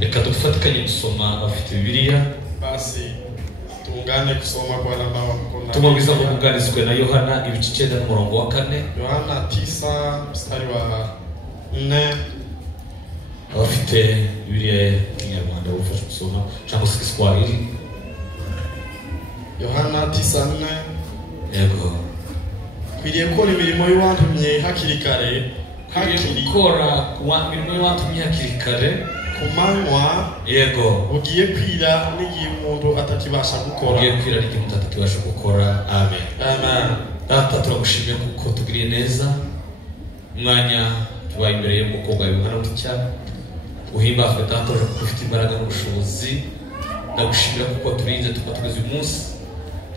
Reka dufatikanye gusoma abafite Bibiliya. Basi tuungane kusoma kwa wale ambao wako na. Tumaliza kuunganizwa na Yohana ibice 9 n'umurongo wa 4. Yohana 9 mstari wa 4. Abafite Bibiliya y'Ikinyarwanda bufasha gusoma cyangwa se Kiswahili. Yohana 9:4. Yego. Kwiriye gukora imirimo y'uwantumye hakiri kare. Gukora kwa imirimo y'uwantumye hakiri kare. Kumanywa. Yego. Ugiye kwira n'igihe umuntu atakibasha gukora. Ugiye kwira n'igihe umuntu atakibasha gukora. Amen. Amen. Data turagushimiye kuko tugiriye neza. Mwanya tubaye imbere y'umukobwa w'Imana gutya. Uhimbazwe data ufite imbaraga n'ubushobozi. Ndagushimira kuko turinze tukatugeza uyu munsi.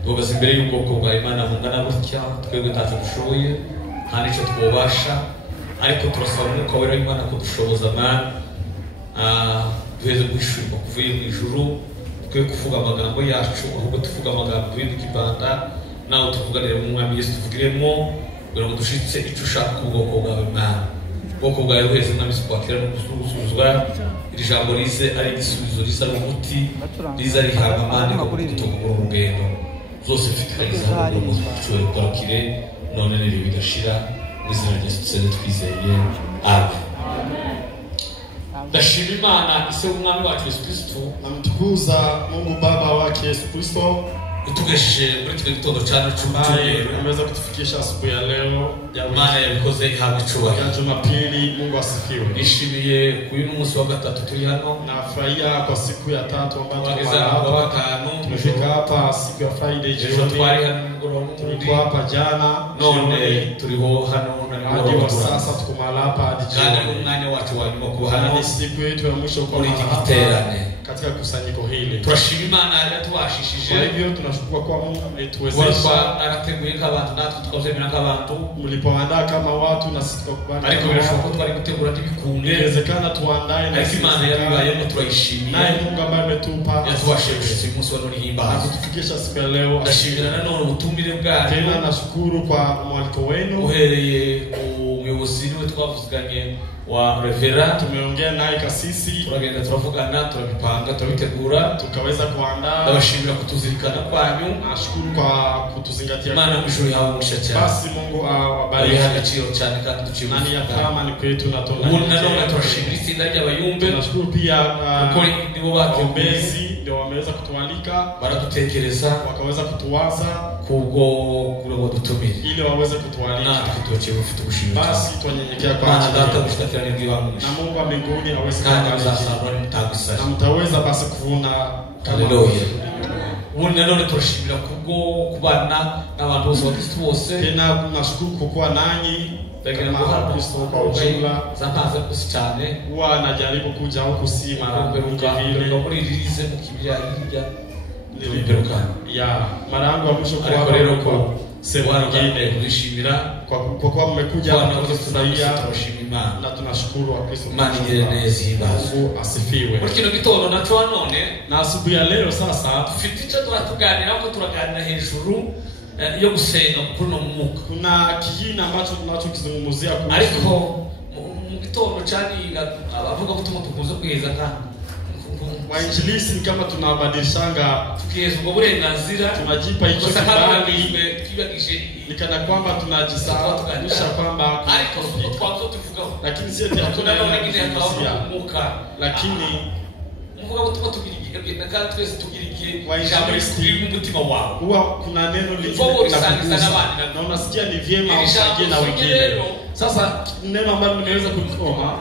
Tugaze imbere y'ubwoko bwa Imana bungana gutya, twebwe data dushoboye, nta nicyo twobasha, ariko turasaba umwuka wera w'Imana ko dushoboza Mana. Duheze guhishurirwa kuvuye mu ijuru, twe kuvuga amagambo yacu, ahubwo tuvuga amagambo y'ibindi kibanda, nawe tuvuganire mu mwami Yesu tuvugiremo, kugira ngo dushitse icyo ushaka ku bwoko bwawe Mana. Ubwoko bwawe buheze mwami kwakira no gusuzuzwa, iri jambo rize ari igisubizo, rize ari umuti, rize ari ihamamane ko gutungura urugendo. Zose fikiriza mu cyoro korokire none niri bigashira mu izina rya Yesu twizeye. Amen. Ndashima Imana ise umwami wacu Yesu Kristo, namtukuza Mungu Baba wake Yesu Kristo utugesheje muri kino gitondo cyane cy'umweru, ameweza kutufikisha asubuhi ya leo. Imana yabikoze ihabwe icyubahiro. Ya Jumapili, Mungu asifiwe. Nishimiye kuyu n'umunsi wa gatatu turi hano. Nafurahia kwa siku ya tatu ambayo tumefika hapa siku ya Friday jioni. Tulikuwa hapa jana none turiho hano na hadi sasa tuko mahali hapa hadi jioni. Umwanya wacu wa nyuma kuba hano ni siku yetu ya mwisho kwa giterane katika kusanyiko hili. Turashima Imana yatubashishije. Kwa hivyo tunashukuru kwa Mungu ametuwezesha. Narateguye nk'abantu natwe tukazemera nk'abantu. Mlipoandaa kama watu na sisi tukakubali. Ariko birashoboka ko twari gutegura n'ibikunde. Inawezekana tuandae na Imana yabibayemo turayishimiye. Naye Mungu ambaye ametupa yatubashishije umunsi wa none himbaza. Kutufikisha siku ya leo. Ndashimira na none ubutumire bwacu. Tena nashukuru kwa mwaliko wenu. Uhereye umuyobozi niwe twavuganye wa Revera, tumeongea naye kasisi, turagenda turavugana, turabipanga, turabitegura, tukaweza kuandaa. Ndabashimira kutuzirikana kwanyu. Nashukuru kwa kutuzingatia. Imana mwisho yawe mushacha. Basi Mungu awabariki. Agaciro cyane kandi duciye. Nani ya thamani kwetu na tona. None turashimira itsinda ry'abayumbe. Nashukuru pia kuko nibo bakombezi ndio wameweza kutualika, baradutekereza, wakaweza kutuwaza kubwo kurongo dutumire ili waweze kutualika. Na tutoche ufite gushimira. Basi tunyenyekea kwa Bwana data gushikira ni bwangu. Na Mungu wa mbinguni aweze kutubariki. Na mtaweza basi kuvuna. Haleluya. Ubone none turashimira kubwo kubana n'abantu bose bakristo bose. Tena nashukuru kukuwa nanyi. Pekee kwa Kristo kwa ujumla. Zapaza kusichane. Huwa anajaribu kuja huku si mara vile. Ndio rilize mu kibya hirya. Niliperuka. Ya, mara yangu ya mwisho kwa hapo kwa sema nyingine kulishimira kwa kuwa mmekuja hapa kufurahia na tunashukuru wa Kristo. Imana igereze Mungu asifiwe. Kwa kino gitondo nacho none na asubuhi ya leo sasa tufite icyo turatuganira ko turaganira hejuru yo gusenga kuno mwuka. Kuna kihina ambacho tunachokizungumzia kuhusu. Ariko mu gitondo cyani abavuga ko tumutukuza kweza kandi wainjilisi ni kama tunabadilishanga tukiyeza ubwo burenganzira, tunajipa hicho kibali twibagije nikana kwamba tunajisahauisha kwamba ariko twazo tuvugaho, lakini sisi tunaona wengine akawa muka, lakini muvuga ko tubigiriye na kandi twese tugiriye wainjilisi mu mutima wao. Huwa kuna neno lingine na unasikia ni vyema usaidie na wengine. Sasa neno ambalo nimeweza kulikoma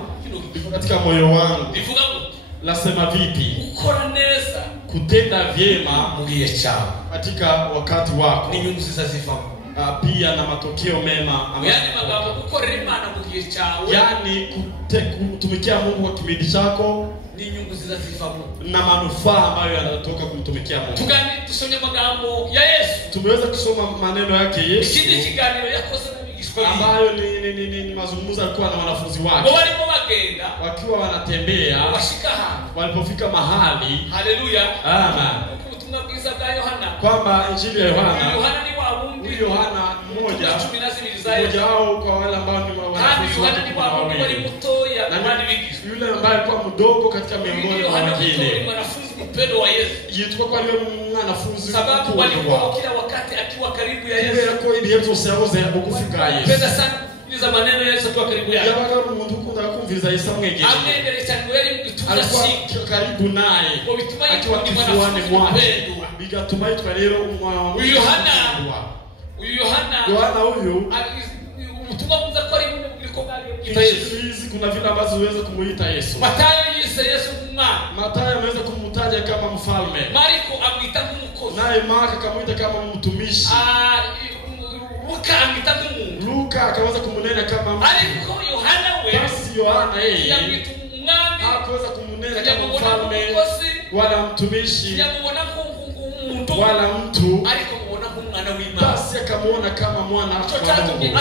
katika moyo wangu bivuga lasema vipi? Ukora neza, kutenda vyema mugiye chao katika wakati wako ni nyungu zizazifa. Pia na matokeo mema. Yani magambo gukorera Imana mugiye chao, yani kutumikia Mungu kwa kipindi chako ni nyungu zizazifa na manufaa ambayo yanatoka kumtumikia Mungu. Tugani tusomye magambo ya Yesu. Tumeweza kusoma maneno yake Yesu. Ikindi kiganiro yakoze ambayo ni mazungumzo alikuwa na wanafunzi wake. Wakiwa wanatembea, walipofika mahali. Haleluya. Amen. Ubutumwa bwiza bwa Yohana. Kwamba injili ya Yohana. Yohana ni wa wundi. Yohana mmoja. Mmoja wao kwa wale ambao ni wanafunzi. Yohana ni wa wundi wali mutoya. Na bigishwa. Yule ambaye alikuwa mdogo katika miongoni mwa wengine. Mwanafunzi mpendwa wa Yesu. Yitwa kwa yule mwanafunzi. Sababu walikuwa kila wakati akiwa karibu ya Yesu. Yeye alikuwa ili yetu usiauze kufika Yesu. Penda sana kusikiliza maneno ya Yesu kwa karibu yake. Yabaga umuntu ukunda kumviriza Yesu amwegeje. Amwegereye cyane yari mugituza alikuwa karibu naye. Akiwa kifuani mwake. Bigatuma yitwa rero uyu Yohana huyu ubutumwa bwiza ko ari bwo bwita Yesu. Kuna vile ambazo uweze kumuita Yesu. Matayo yise Yesu umwana. Matayo ameweza kumtaja kama mfalme. Marko amwita nk'umukozi. Naye Marko akamuita kama mtumishi. Luka amwita nk'umuntu. Luka akaweza kumunena kama mtu. Ariko Yohana we. Basi Yohana yeye yamwita umwami. Akaweza kumunena kama mfalme wala mtumishi. Yamubona nk'umuntu wala mtu. Ariko mubona nk'umwana w'Imana. Basi akamuona kama mwana wa Mungu.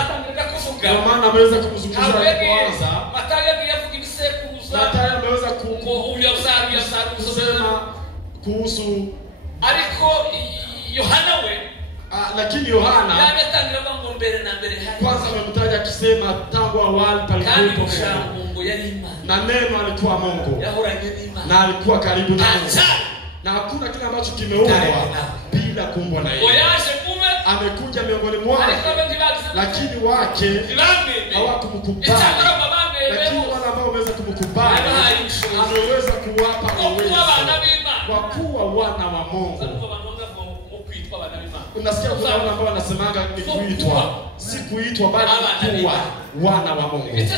Kwa maana ameweza kumzungumza kwanza. Matayo yavuga ibisekuruza. Matayo ameweza kusema kuhusu ariko Yohana we. Lakini Yohana yametangira bango mbere na mbere hali. Kwanza amemtaja akisema tangu awali palikuwepo Mungu yali Imana. Na neno alikuwa Mungu. Yahoranye n'Imana. Na alikuwa karibu na Mungu. Na hakuna kile ambacho kimeumbwa bila kuumbwa na yeye. Amekuja miongoni mwao. Lakini wake hawakumkubali. Lakini wale ambao wameweza kumkubali ameweza kuwapa uwezo wa kuwa wana wa Mungu. Unasikia kuna wale ambao wanasemanga ni kuitwa, si kuitwa bali kuwa wana wa Mungu.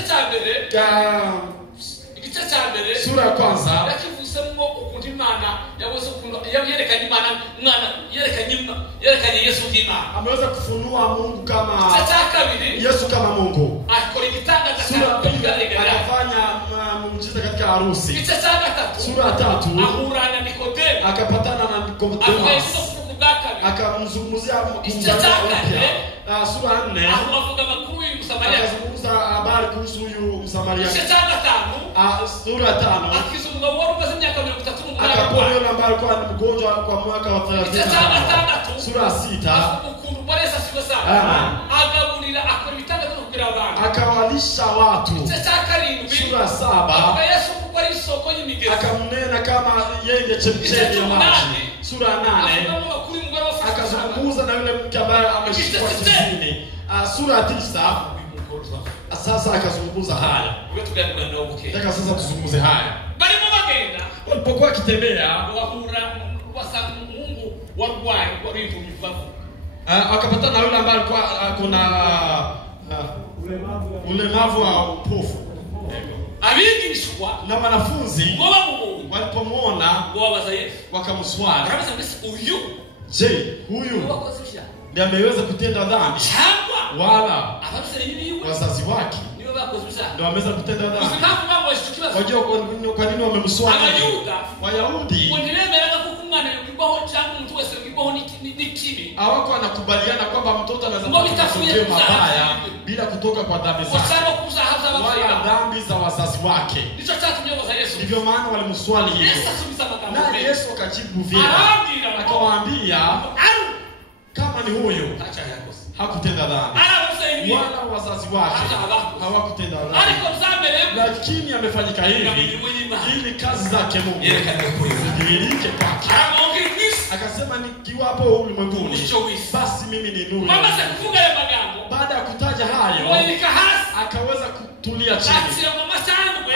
Sura ya kwanza yakivusemwo ukundi Imana yaweze yerekanye Imana yerekanye Yesu nk'Imana. Ameweza kufunua Mungu kama Yesu kama Mungu. Akora igitangaza akafanya muujiza katika harusi. Sura ya 3 ahura na Nikodemo. Akapatana na Nikodemo. Akamzungumzia sura 4 avuga makuu ya Msamaria. Akazungumza habari kuhusu huyu Msamaria. Sura 5 akizungumza watu wa miaka 33 akaponya yule ambaye alikuwa ni mgonjwa kwa mwaka wa 30. Sura 6 agabulira akora ibitangaza kugira abantu akawalisha watu. Sura 7 Yesu kuko ari isoko y'imigezi akamnena kama yeye ndiye chemchemi ya maji. Sura 8 akazungumza na yule mke ambaye ameshikwa kizini. Sura 9 sasa akazungumza haya. Nataka sasa tuzungumze haya. Bali mwagenda walipokuwa akitembea wahura wasa Mungu warwai warifu mifafu. Akapatana na yule ambaye alikuwa kuna ulemavu wa upofu. Abigishwa na wanafunzi walipomwona wakamswali. Je, huyu ndiye ameweza kutenda dhambi? Wala wazazi wake ndio wameweza kutenda dhambi? Wajua kwa nini wamemswali? Wayahudi hawako wanakubaliana kwamba mtoto anaweza kutenda mabaya bila kutoka kwa dhambi zake wala dhambi za wazazi wake. Ndivyo maana walimswali hivyo. Na Yesu akajibu vyema akawaambia kama ni huyo hakutenda dhambi wala wazazi wake hawakutenda dhambi, lakini amefanyika hivi ili kazi zake Mungu zidhihirike kwake. Akasema nikiwapo ulimwenguni basi mimi ni nuru. Baada ya kutaja hayo akaweza kutulia chini,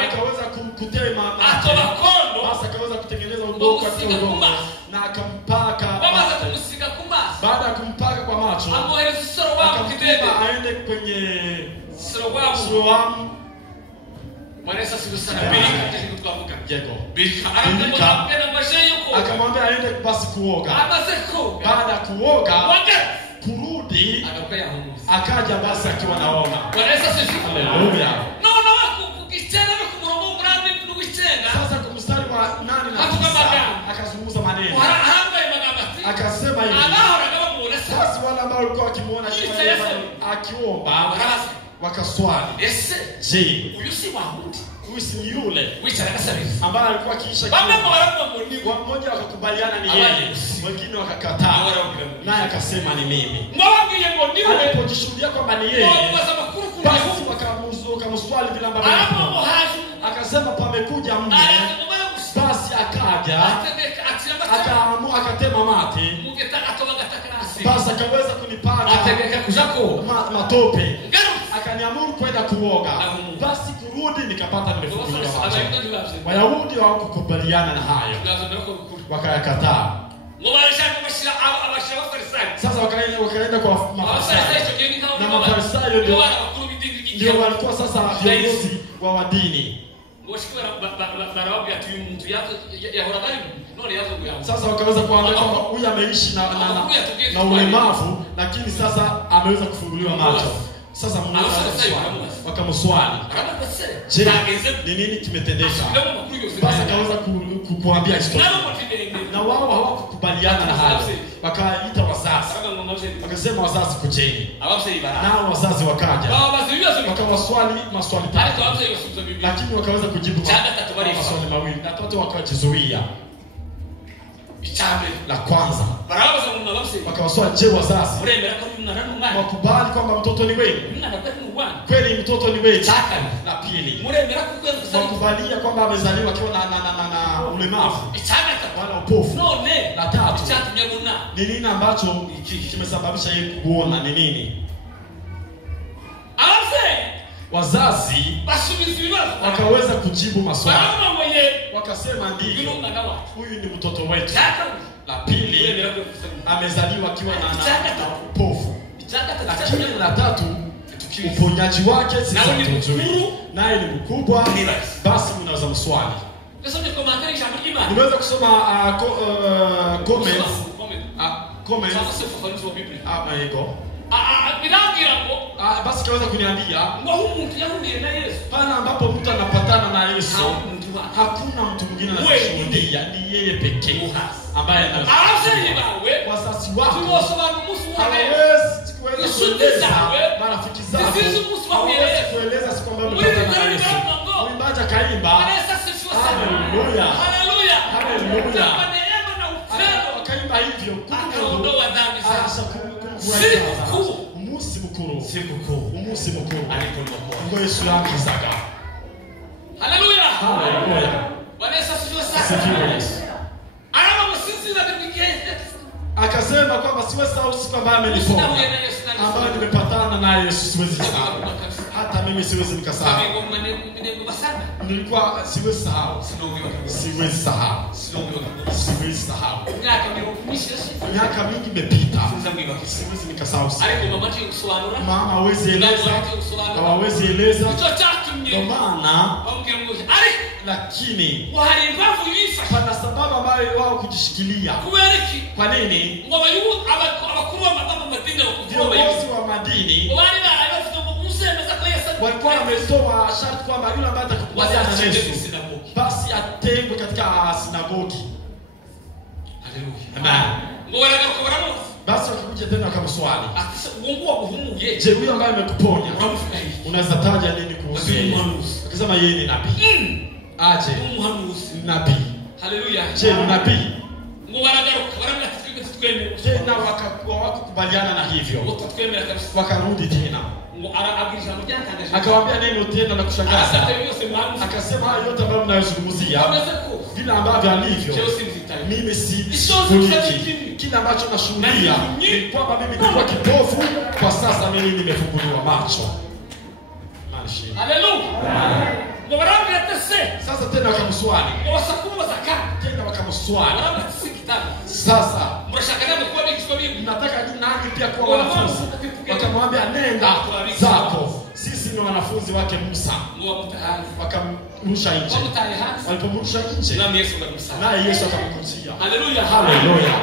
akaweza kutema basi akaweza kutengeneza udongo katika udongo na akampaka. Baada ya kumpaka kwa macho akamtuma aende kwenye Siloamu. Manesa sana Birika akamwambia aende basi kuoga. Baada ya kuoga kurudi akaja basi akiwa naona. Haleluya. Sasa kwa mstari wa 8 na 9 akazungumza maneno. Akasema hivi. Basi wale ambao walikuwa wakimuona akiomba wakaswali. Je, huyu si yule ambaye alikuwa akiisha kiomba? Mmoja wakakubaliana ni yeye, wengine wakakataa. Naye akasema ni mimi. Alipojishuhudia kwamba ni yeye, basi wakamswali vile ambavyo akasema pamekuja mume, basi akaja akatema mate, basi akaweza kunipaka matope, akaniamuru kwenda kuoga. Basi kurudi nikapata nimefunguliwa macho. Wayahudi hawakukubaliana na hayo, wakayakataa. Sasa wakaenda kwa Mafarisayo, na Mafarisayo ndio walikuwa sasa viongozi wa dini. Sasa wakaweza kuangalia kwamba huyu ameishi na ulemavu, lakini sasa ameweza kufunguliwa macho. Sasa wakamswali, je, ni nini kimetendeka? Basi akaweza kukuambia historia, na wao hawakukubaliana na hayo. Wakaita wazazi, wakasema wazazi kujeni, nao wazazi wakaja, wakawaswali maswali tatu, lakini wakaweza kujibu maswali mawili, na tatu wakajizuia. La kwanza wakawaswali, je, wazazi wakubali kwamba mtoto ni wenu? Kweli mtoto ni wenu? La pili, wakubalia kwamba amezaliwa akiwa na ulemavu wala upofu? La tatu, ni nini ambacho kimesababisha yeye kuona? Ni nini? Wazazi wakaweza kujibu maswali, wakasema ndio, huyu ni mtoto wetu. La pili, amezaliwa akiwa na upofu. Lakini la tatu, uponyaji wake sisi hatujui, naye ni mkubwa. Basi mnaweza mswali. Nimeweza kusoma comments. Basi kaweza kuniambia pana ambapo mtu anapatana na Yesu, hakuna mtu mwingine anashuhudia, ni yeye pekee ambaye anashuhudia. Wazazi wako hawezi kueleza marafiki zako, hawezi kueleza siku ambayo umepatana na Yesu. Mwimbaji kaimba haleluya, haleluya, haleluya, akaimba hivyo umunsi mukuru ngo Yesu yakizaga. Haleluya, haleluya, Bwana asifiwe. Akasema kwamba siwezi sahau siku ambayo ameniponya, ambayo nimepatana naye Yesu, siwezi sahau. Hata mimi siwezi nikasahau. Nilikuwa siwezi sahau. Siwezi sahau. Siwezi sahau. Miaka mingi imepita, siwezi nikasahau. Mama hawezi eleza, na hawezi eleza. Ndio maana lakini pana sababu ambayo wao kujishikilia. Kwa nini? Viongozi wa madini walikuwa wametoa sharti kwamba yule ambaye atakubaliana na Yesu basi atengwe katika sinagogi. Haleluya, amen. Basi wakakuja tena wakamswali, je, huyo ambaye amekuponya unaweza taja nini kuhusu yeye? Akasema yeye ni nabii. Aje nabii. Haleluya, je, ni nabii? Tena wakakubaliana na hivyo, wakarudi tena, akawaambia neno tena na kushangaza. Akasema hayo yote ambayo mnayozungumzia vile ambavyo alivyo, mimi si kuliki. Kila ambacho nashuhudia ni kwamba mimi nilikuwa kipofu, kwa sasa mimi nimefunguliwa macho. Haleluya. Sasa tena wakamswali, tena wakamswali. Sasa nataka nani pia kuwa wanafunzi? Wakamwambia nenda zako, sisi ni wanafunzi wake Musa. Wakamrusha nje. Walipomrusha nje, naye Yesu akamkujia. Haleluya, haleluya.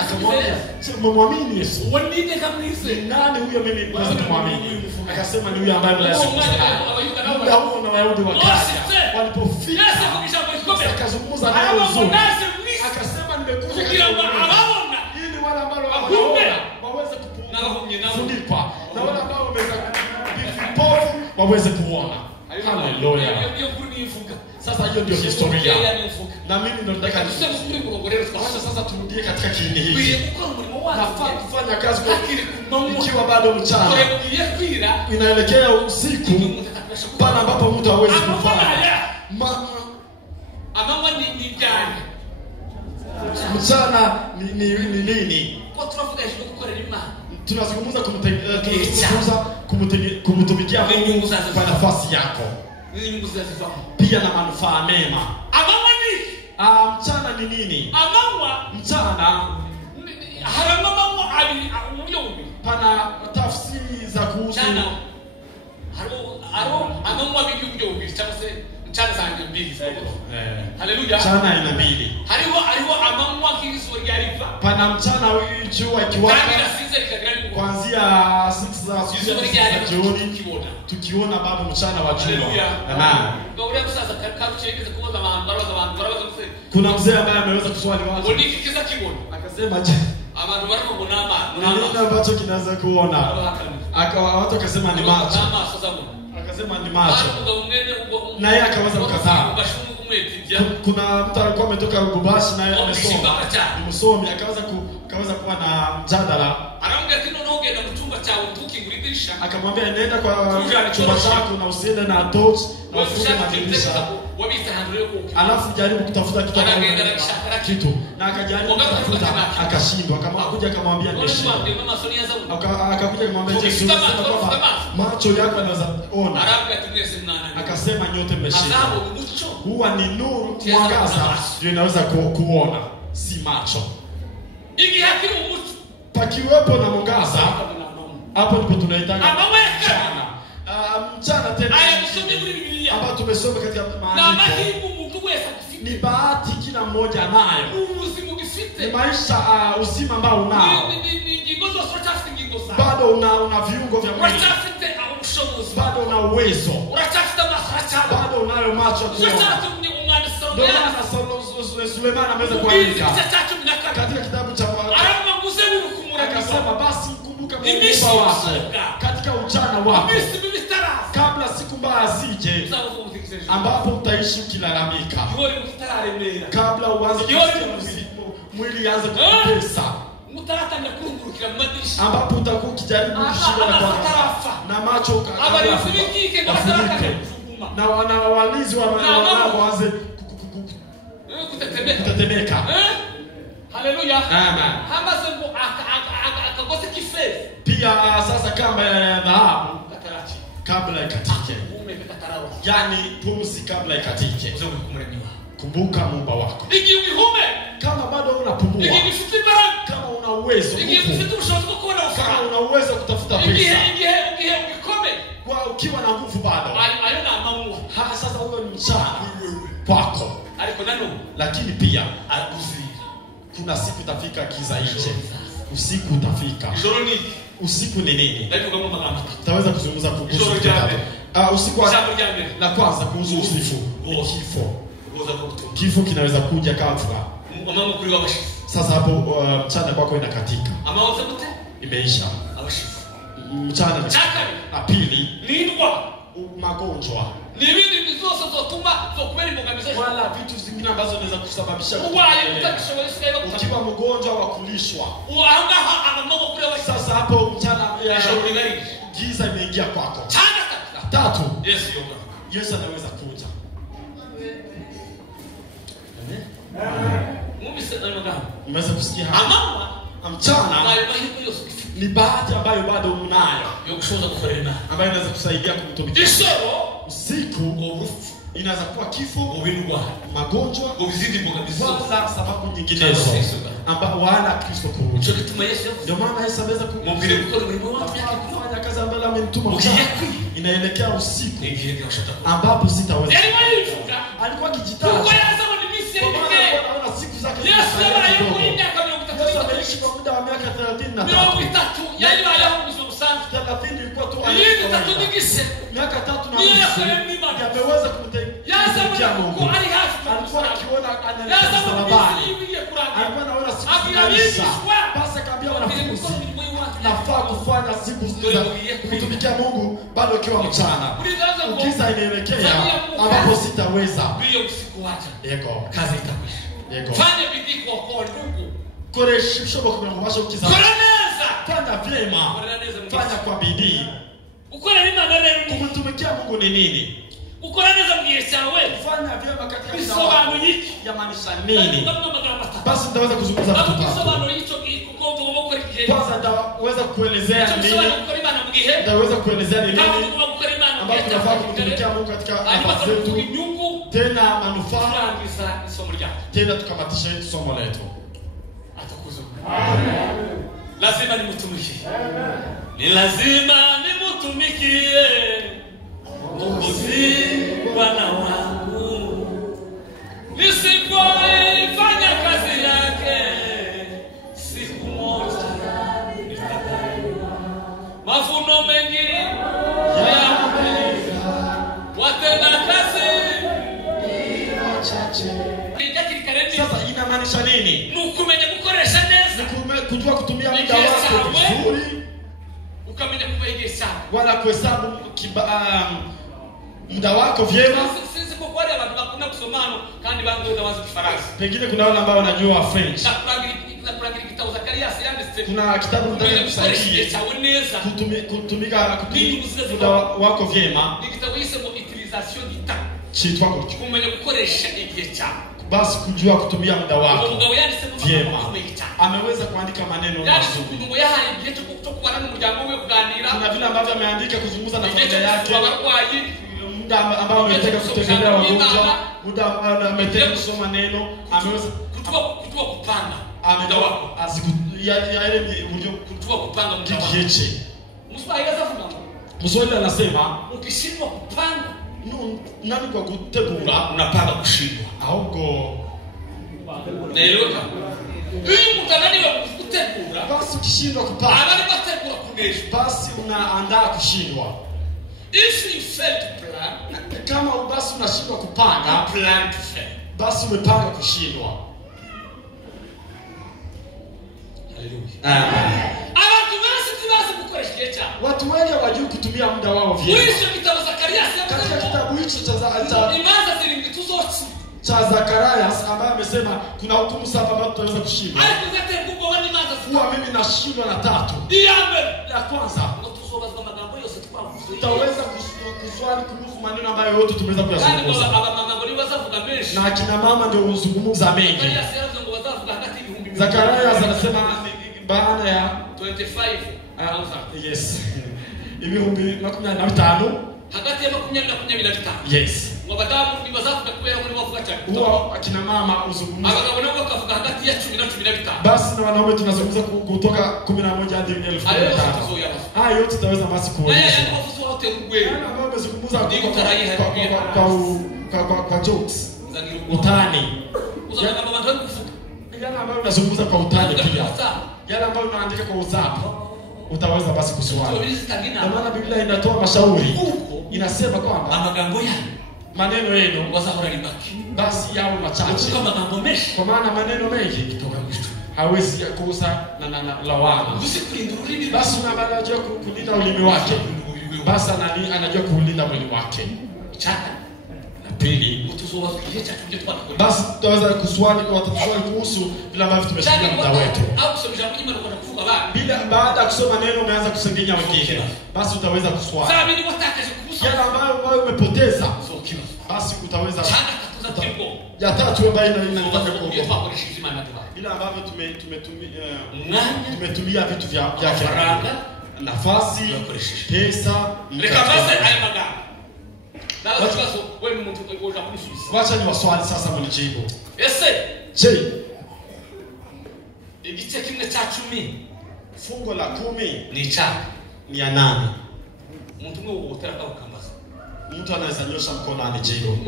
Akamwambia, mmemwamini Yesu? Ni nani huyo mimi naweza kumwamini? Akasema ni huyo ambaye mnayezungumza naye. Muda huo na Wayahudi wakaja, walipofika akazungumza naye uzuri. Akasema nimekuja ili wale ambao waweze kufunikwa, na wale ambao wameweza vipofu waweze kuona. Haleluya. Sasa hiyo ndio historia, na mimi ndo nataka sasa turudie katika kiini hiki. Nafaa kufanya kazi ikiwa bado mchana, inaelekea usiku, pale ambapo mtu hawezi kufanya mchana ni nini? Kwa tunavuga hivyo kukorera Imana. Tunazungumza kumtumikia Mungu kwa nafasi yako. Pia na manufaa mema. Mchana ni nini? Mchana pana tafsiri za kuhusu Haleluya. Mchana ina mbili. Pana mchana jua ikiwaka kuanzia 6 za jioni tukiona bado mchana wa jua. Amen. Kuna mzee ambaye ameweza kuswali watu. Akasema je, nini ambacho kinaweza kuona? Watu akasema ni macho. Akasema ni macho. Na yeye akaweza kukataa. Kuna mtu alikuwa ametoka Lubumbashi na yeye amesoma. Ni msomi akaweza kuwa na mjadala. Akamwambia nenda kwa chumba chako na usiende na torch na ufunge madirisha. Alafu jaribu kutafuta kitu. Na akajaribu kutafuta akashindwa. Akakuja akamwambia nimeshindwa. Akakuja akamwambia Yesu kwamba macho yako yanaweza ona. Akasema nyote mmeshindwa. Huwa ni nuru, mwangaza ndio inaweza kuona, si macho. Pakiwepo na mwangaza, hapo ndipo tunaitanga mchana. Mchana tena ambapo tumesoma katika maandiko. Ni bahati kila mmoja nayo. Ni maisha uzima ambao unao. Bado una viungo vya mwili. Bado una uwezo. Bado unayo macho kuona. Ndio maana Suleiman ameweza kuandika katika kitabu cha akasema basi mkumbuka Mungu wako katika ujana wako kabla siku mbaya zije ambapo utaishi ukilalamika, kabla uanze mwili anze kukutesa, ambapo utakuwa ukijaribu kushinda na macho ukafunike na walinzi waanze kutetemeka. Haleluya. Amen. Akagose kifezi. Pia sasa kama ya dhahabu kabla ikatike. Yani pumzi kabla ikatike. Kumbuka Muumba wako. Kama bado unapumua. Kama una uwezo. Kama una uwezo kutafuta pesa. Kwa ukiwa na nguvu bado. Sasa wewe ni mchana kwako. Lakini pia kuna siku itafika giza nje. Usiku utafika. Usiku ni nini? Tutaweza kuzungumza kuhusu kitatu. Usiku la kwanza kuhusu usiku. Kifo. Kifo kinaweza kuja ghafla. Sasa hapo mchana kwako inakatika. Imeisha. Mchana. Pili, magonjwa. Wala vitu zingine ambazo zinaweza kusababisha ukiwa mgonjwa wa kulishwa. Sasa hapo mchana giza imeingia kwako. Tatu, Yesu anaweza kuja. Umeweza kusikia hapa? Mchana ni bahati ambayo bado unayo ambayo inaweza kusaidia kumtumikia. Usiku inaweza kuwa kifo, magonjwa, wala sababu nyinginezo ambao wala Kristo kurudi. Ndio maana Yesu ameweza kufanya kazi ambayo amemtuma. Inaelekea usiku ambapo sitaweza. Alikuwa kijitaji. Kwa siku zake. Yesu ameishi kwa muda wa miaka 33. Ilikuwa tu miaka 3 na yameweza kumtegemea Mungu. Alikuwa akiona anaelekea msalabani. Alikuwa anaona siku zinaisha. Basi akaambia wanafunzi, nafaa kufanya siku za kutumikia Mungu bado ikiwa mchana. Giza inaelekea ambapo sitaweza. Yego. Kazi itakwisha. Fanya bidii kuokoa ndugu. Koresha shoboka kuna mabasha ukiza. Fanya vyema. Fanya kwa bidii. Ukora nini na leo? Kumtumikia Mungu ni nini? Ukora neza mgiesa wewe. Fanya vyema katika bisobanuro iki yamaanisha nini? Basi nitaweza kuzungumza vitu tatu. Kwanza nitaweza kuelezea nini? Nitaweza kuelezea nini ambapo tunafaa kumtumikia Mungu katika nafasi zetu. Tena manufaa. Tena tukamatishe somo letu. Atukuzwe. Lazima nimtumikie. Ni lazima nimtumikie Mwokozi Bwana wangu. Nisipoifanya kazi yake siku moja nitadaiwa. Mavuno mengi yamefika, watenda kazi ni wachache. Sasa inamaanisha nini? Nukumenya gukoresha neza. Kujua kutumia muda wako vizuri. Ukamenya kubaigesa. Wala kuhesabu muda wako vyema. Sisi kwa wale abantu bakunda kusomano kandi bangoza wazi Kifaransa. Pengine kuna wale ambao wanajua French. Nakurangira kitabu Zakaria yanditse. Kuna kitabu kitakachokusaidia kutumika muda wako vyema. Ni kitabu yisemo utilisation du temps. Chitwa gutyo. Kumenya gukoresha igihe cyane. Basi kujua kutumia muda wako vyema. Ameweza kuandika maneno mazuri. Kuna vile ambavyo ameandika kuzungumza na familia yake. Muda ambao ametaka kutembelea wagonjwa, muda ambao ametaka kusoma neno, ameweza kujua kupanga muda wako. Yale ndio kujua kupanga muda wako. Mswahili anasema ukishindwa kupanga nani kwa kutegura unapanga kushindwa. Ahubwo naelewa. Hii mtanani wa kutegura. Basi ukishindwa kupanga. Abali bategura kunesha. Basi unaandaa kushindwa. If you fail to plan, kama basi unashindwa kupanga, plan to fail. Basi umepanga kushindwa. Hallelujah. Amen. Abantu basi kukoresha kicha. Watu wengi hawajui kutumia muda wao vyema. Mwisho kitabu Zakaria katika kitabu hicho cha Zakaria ambaye amesema kuna hukumu 7 ambazo tutaweza kushinda. Huwa mimi nashindwa na 3. Ya kwanza tutaweza kuswali kuhusu maneno ambayo yote tumeweza kuyazungumza. Na akina mama ndio uzungumza mengi. Zakaria anasema baada ya 25,000. Yes. Hivi 15 hagati ya 10 na 15. Yes. Wabadamu ni bazafu takuya muri wavuga cyane. Huwa akina mama uzungumza. Abagabo nabo bakavuga hagati ya 10 na 15. Basi na wanaume tunazungumza kutoka 11 hadi 15,000. Haya yote tutaweza basi kuonyesha. Haya wafuzo wote ngwe. Ambao wamezungumza kwa jokes. Utani. Uzana kama watu kufuka. Yale ambayo unazungumza kwa utani pia. Yale ambayo unaandika kwa WhatsApp. Utaweza basi kuswali. Kwa maana Biblia inatoa mashauri. Inasema kwamba amagambo ya maneno yenu wazahora libaki. Basi yao machache. Kama magambo meshi. Kwa maana maneno mengi kutoka mtu hawezi yakosa na lawama. Basi unabadilika kulinda ulimi wake. Basi anajua kulinda mwili wake. Chaka. Na pili, basi tutaweza kuswali kwa wataswali kuhusu vile ambavyo tumeshikilia muda wetu. Bila baada ya kusoma neno umeanza kusengenya wengine. Basi utaweza kuswali. Yale ambayo umepoteza. Basi utaweza. Ya 3 ambayo inataka kuokoa. Bila ambavyo tumetumia vitu vya faranga, nafasi, pesa, wacha ni waswali sasa mnijibu. Je, igice kimwe cha 10 fungo la 10 ni cha ni ya nani? Mtu mwe utara kwa kambaza. Mtu anaweza nyosha mkono anijibu.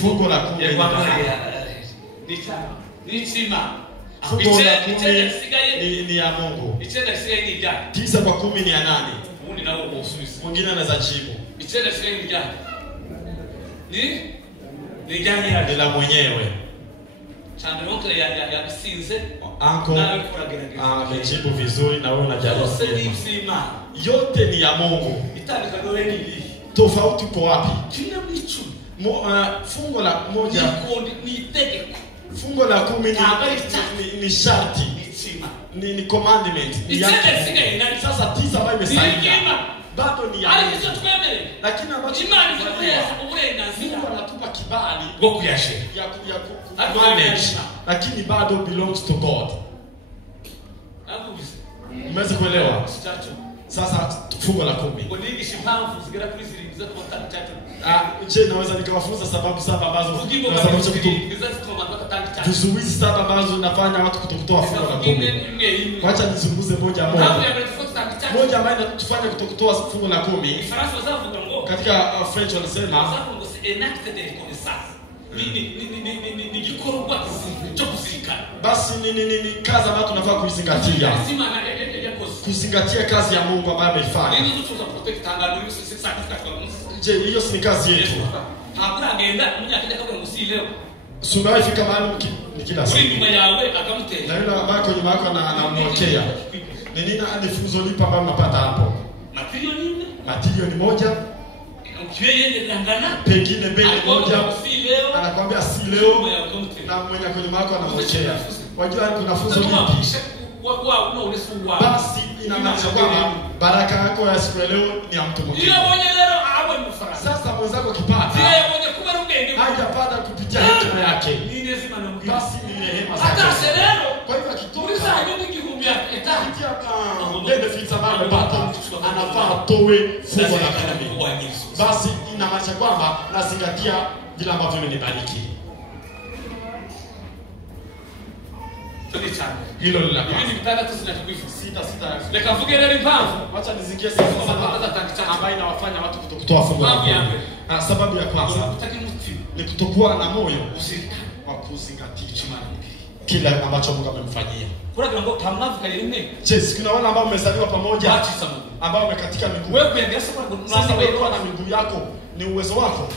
Fungo la 10 ni cha ni chima. Fungo la 10 ni ya Mungu. Ichenda kisigai ni gani? 9 kwa 10 ni ya nani? Mungu nao kwa Uswisi. Mwingine anaweza jibu. Ichenda kisigai ni gani? Ni gani ya la mwenyewe? Chanda yote ya bisinze. Anko amejibu vizuri na wewe unajaribu. Yote ni ya Mungu. Tofauti uko wapi? Fungo la 1 ni tegeko. Fungo la 10 ni sharti. Ni commandment. Sasa 9 ambayo imesalia bado ni ya Mungu. Lakini ambacho Mungu anatupa kibali bwo kuyashira ya manage, lakini bado belongs to God. Umeweza kuelewa? Sasa fungu la 10. Je, naweza nikawafunza sababu 7 ambazo vizuizi 7 ambazo zinafanya watu kutokutoa fungu la 10. Wacha nizunguze moja ambayo inatufanya kutokutoa fungu la 10. Katika French wanasema basi ni kazi ambayo tunafaa kuizingatia. Kuzingatia kazi ya Mungu ambayo ameifanya. Je, hiyo si kazi yetu? Sura ifika mahali ni kila siku. Na yule ambaye kwenye yako anamwokea. Ni nini anifunzo lipa ambayo mnapata hapo? Matiyo ni moja. Pengine mbele moja. Anakuambia si leo. Na mwenye kwenye yako anamwokea. Wajua kuna funzo lipi? Basi inamaanisha kwamba baraka yako ya siku leo ni ya mtu mwingine. Sasa mwenzako kipata hajapata kupitia hekima yake, basi ni rehema zake. Kwa hivyo akitoka benefits ambayo amepata anafaa atoe fungu la 10. Basi inamaanisha kwamba nazingatia vile ambavyo amenibariki. Hilo ni la kwanza. Sita. Leka mvugereri mpamvu. Wacha nizingie sasa ambayo inawafanya watu kutokutoa fungu la 10. Sababu ya kwanza ni kutokuwa na moyo wa kuzingatia kila ambacho Mungu amemfanyia. Kuna wale ambao wamezaliwa pamoja ambao wamekatika miguu. Sasa wewe kwa na miguu yako ni uwezo wako.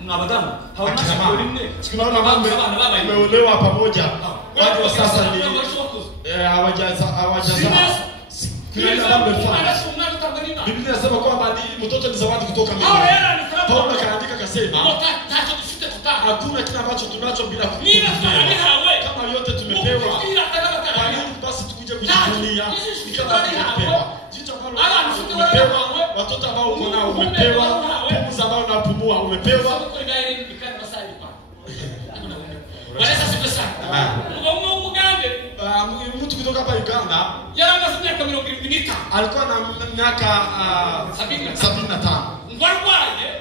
Mwanadamu kuna wale ambao wameolewa pamoja wao sasa ni hawajaza Biblia inasema kwamba mtoto ni zawadi kutoka Mungu. Paulo kaandika akasema hakuna kitu ambacho tunacho bila kupewa. Kama yote tumepewa, kwa nini basi tukuje kujivunia kama tumepewa? Jicho ambalo umepewa, watoto ambao uko nao umepewa, pumzi ambao unapumua umepewa. Mtu kutoka hapa Uganda alikuwa na miaka 75.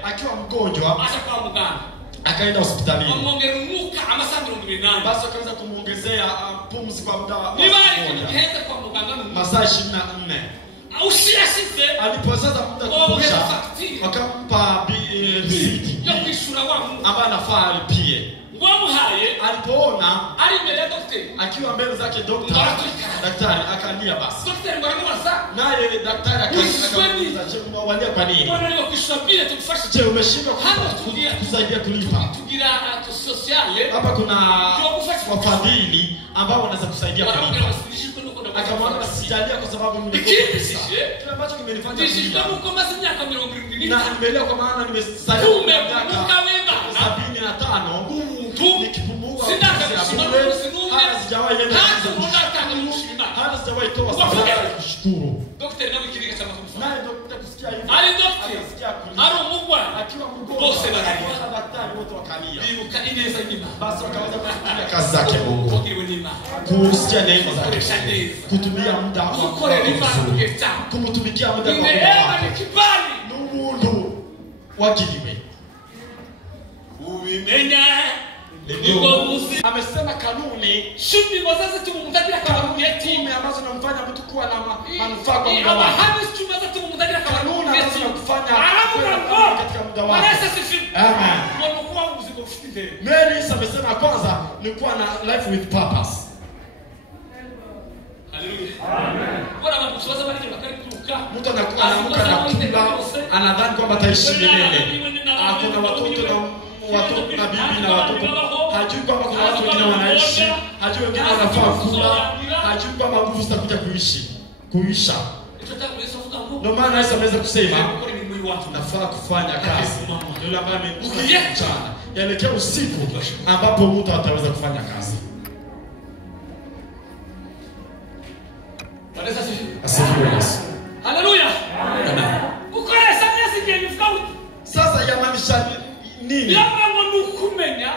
Akiwa mgonjwa akaenda hospitalini. Basi akaanza kumuongezea pumzi kwa muda wa masaa 24. Alipozaza muda kuisha wakampa risiti ambaye anafaa alipie. Alipoona akiwa mbele zake daktari akalia basi. Naye daktari akamuuliza, "Je, umewalia kwa nini? Je, umeshindwa kusaidia kulipa?" Hapa kuna wafadhili ambao wanaweza kusaidia kulipa. Akamwambia sijalia kwa sababu nimekosa pesa. Kile ambacho kimenifanya kulia. Na nimelia kwa maana nimesaidia miaka 75. Nikipumua hata sijawahi enda hata sijawahi toa sadaka kushukuru. Daktari na wiki nikasema naye daktari kusikia hivi alisikia kulia akiwa mgonjwa na daktari wote wakalia basi wakaweza kufikiria kazi zake Mungu, kusikia neema zake, kutumia muda wako kumtumikia muda wako n'umuntu wagiriwe ubimenya. Amesema kanuni shumi wazazi tumumtajira kanuni yetu ambazo zinamfanya mtu kuwa na manufaa kwa muda wake. Kanuni ambazo zinakufanya katika muda wake. Amen. Mary amesema kwanza ni kuwa na life with purpose. Hallelujah. Amen. Mtu anaamka na kula anadhani kwamba ataishi milele. Kuna watoto na bibi na watoto. Hajui kwamba kuna watu wengine wanaishi, hajui wengine wanafaa kula, hajui kwamba nguvu zitakuja kuisha. Ndio maana Yesu ameweza kusema nafaa kufanya kazi. Yule ambaye amekuja mchana, yaelekea usiku ambapo mtu ataweza kufanya kazi. Asifiwe Yesu. Haleluya. Amen. Sasa yamaanisha nini?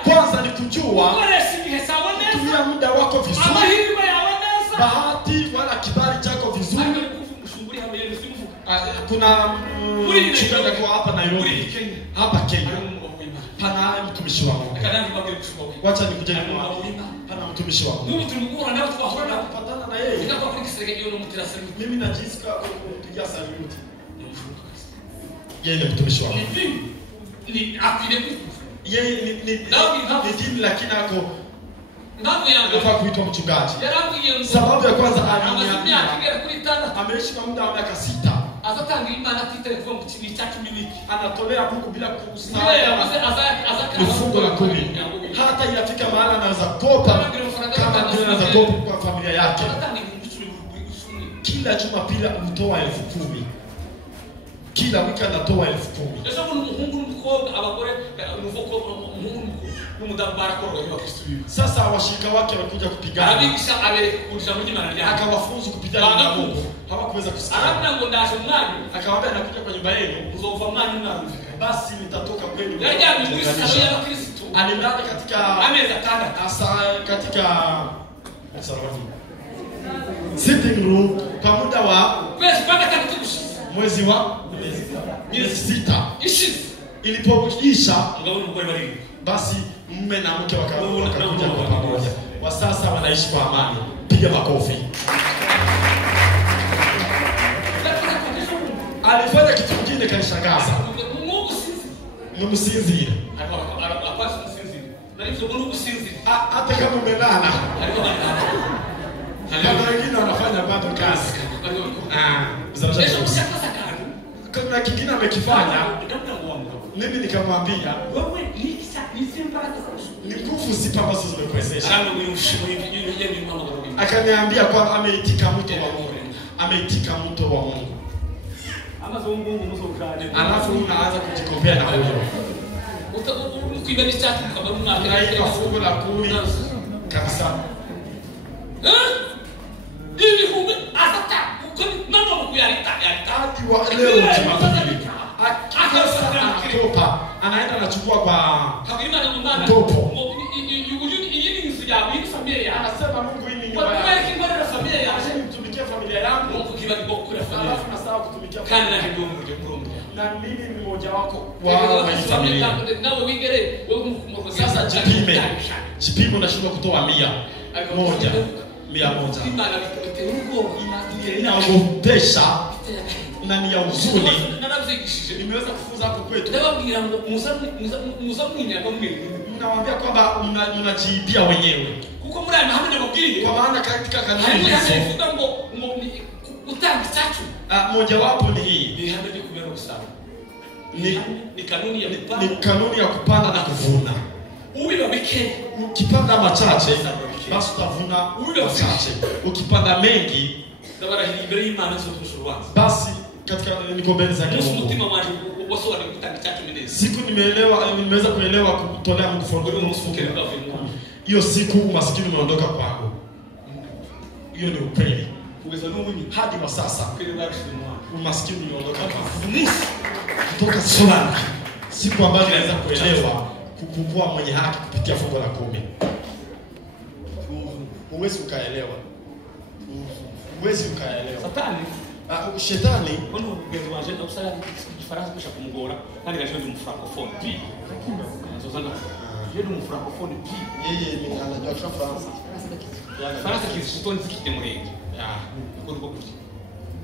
Kwanza ni kujua tumia muda wako vizuri, bahati wala kibali chako vizuri. Kuna mchungaji kwa hapa Nairobi, hapa Kenya, pana mtumishi wa Mungu. Wacha nikuje kwa pana mtumishi wa Mungu. Patana na yeye. Mimi najisikia kupigia saluti. Yeye ni mtumishi wa Mungu. Yeye ni dini lakini ako anafaa kuitwa mchungaji. Sababu ya kwanza ameishi kwa muda wa miaka 6. Anatolea Mungu bila kusahau fungu la 10. Hata inafika mahali anaweza kopa kama ndio anaweza kopa kwa familia yake. Kila Jumapili anatoa 10,000. Kila wiki anatoa 10,000. Sasa washirika wake walikuja kupigana. Akawafunza kupigana na Mungu. Hawakuweza kusikia. Akawaambia anakuja kwa nyumba yenu. Basi nitatoka kwenu. Alilala katika sitting room kwa muda wa mwezi wa miezi 6. Ilipoisha basi mume na mke wakakuja kwa pamoja. Wa sasa wanaishi kwa amani. Piga makofi. Alifanya kitu kingine kanishangaza. Mumsinzira. Hata kama umelala. Kama wengine wanafanya bado kazi. Kuna kingine amekifanya. Mimi nikamwambia ni nguvu zipi ambazo zimekuwezesha. Akaniambia kwamba ameitika mto wa Mungu. Ameitika mto wa Mungu. Alafu unaanza kujikombea na huyo. Unaika fungu la 10 kabisa. Ili hume azata mama mkuyalita hadi wa leo Jumapili. Akikopa anaenda anachukua kwa topo. Anasema Mungu hii ni nyumba yangu. Mtumikia familia yangu. Alafu nasahau kutumikia familia yangu. Na mimi ni mmoja wako wa familia. Sasa jipime unashindwa kutoa 100. Inaogopesha na ni ya uzuni. Nimeweza kufunza hapo kwetu. Nawaambia kwamba mnajiibia wenyewe. Kwa maana katika kanuni hizo moja wapo ni hii. Ni kanuni ya kupanda na kuvuna. Ukipanda machache basi utavuna machache. Ukipanda mengi basi katika niko mbele za Mungu. Siku nimeweza kuelewa kutolea Mungu fungu. Hiyo siku umaskini umeondoka kwangu. Hiyo ni ukweli. Hadi wa sasa umaskini umeondoka kwangu. Kutoka siku ambayo naweza kuelewa kukua mwenye haki kupitia fungu la 10. Uwezi ukaelewa. Shetani ungezwaje kusala Kifaransa kisha kumgora kandi gashoje mu francophone yeye ni mu francophone yeye ni anajua Kifaransa. Faransa kisitonzi kitemurenge kuko kuti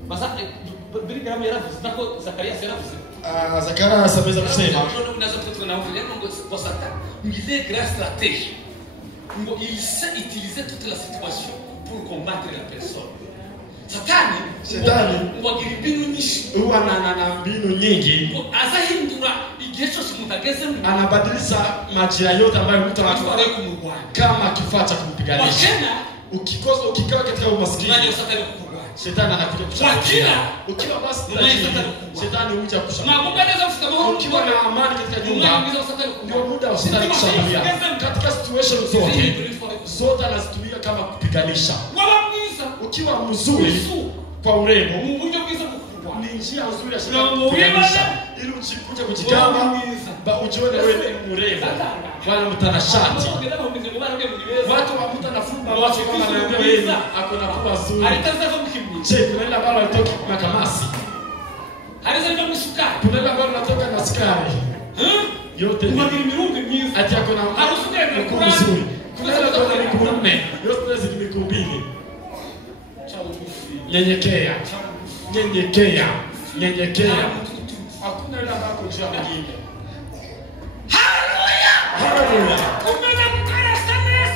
basa biri kama yaravuze nako Zakaria yaravuze Zakaria asameza kusema unaweza kutoka na uvile ngo kwa sata ngile grâce stratégie ngo il sait utiliser toute la situation pour combattre la personne. Shetani huwa na mbinu nyingi. Anabadilisha majira yote ambayo mtu anatoa kama kifaa cha kumpiganisha. Ukikaa katika umaskini, Shetani anakuja kushambulia. Ukiwa basi Shetani huja kushambulia. Ukiwa na amani katika nyumba, ndio muda wa Shetani kushambulia. Katika situation zote anazitumia kama kupiganisha. Ukiwa mzuri kwa urembo, ni njia nzuri ya Shetani kupiganisha ili uchikuje kujigamba ujione wewe ni mrembo wala mtanashati. Watu wakuta nafunga watu kama anaambia yeye akona pua nzuri. Je, kuna ile ambao alitoka makamasi? Kuna ile ambao anatoka na sukari. Yote ni ati akona mkuu mzuri. Kuna ile ambao ni mkuu nne. Yote ni mkuu mbili. Nyenyekea. Nyenyekea. Nyenyekea. Hakuna ile ambao kujia mwingine. Haleluya.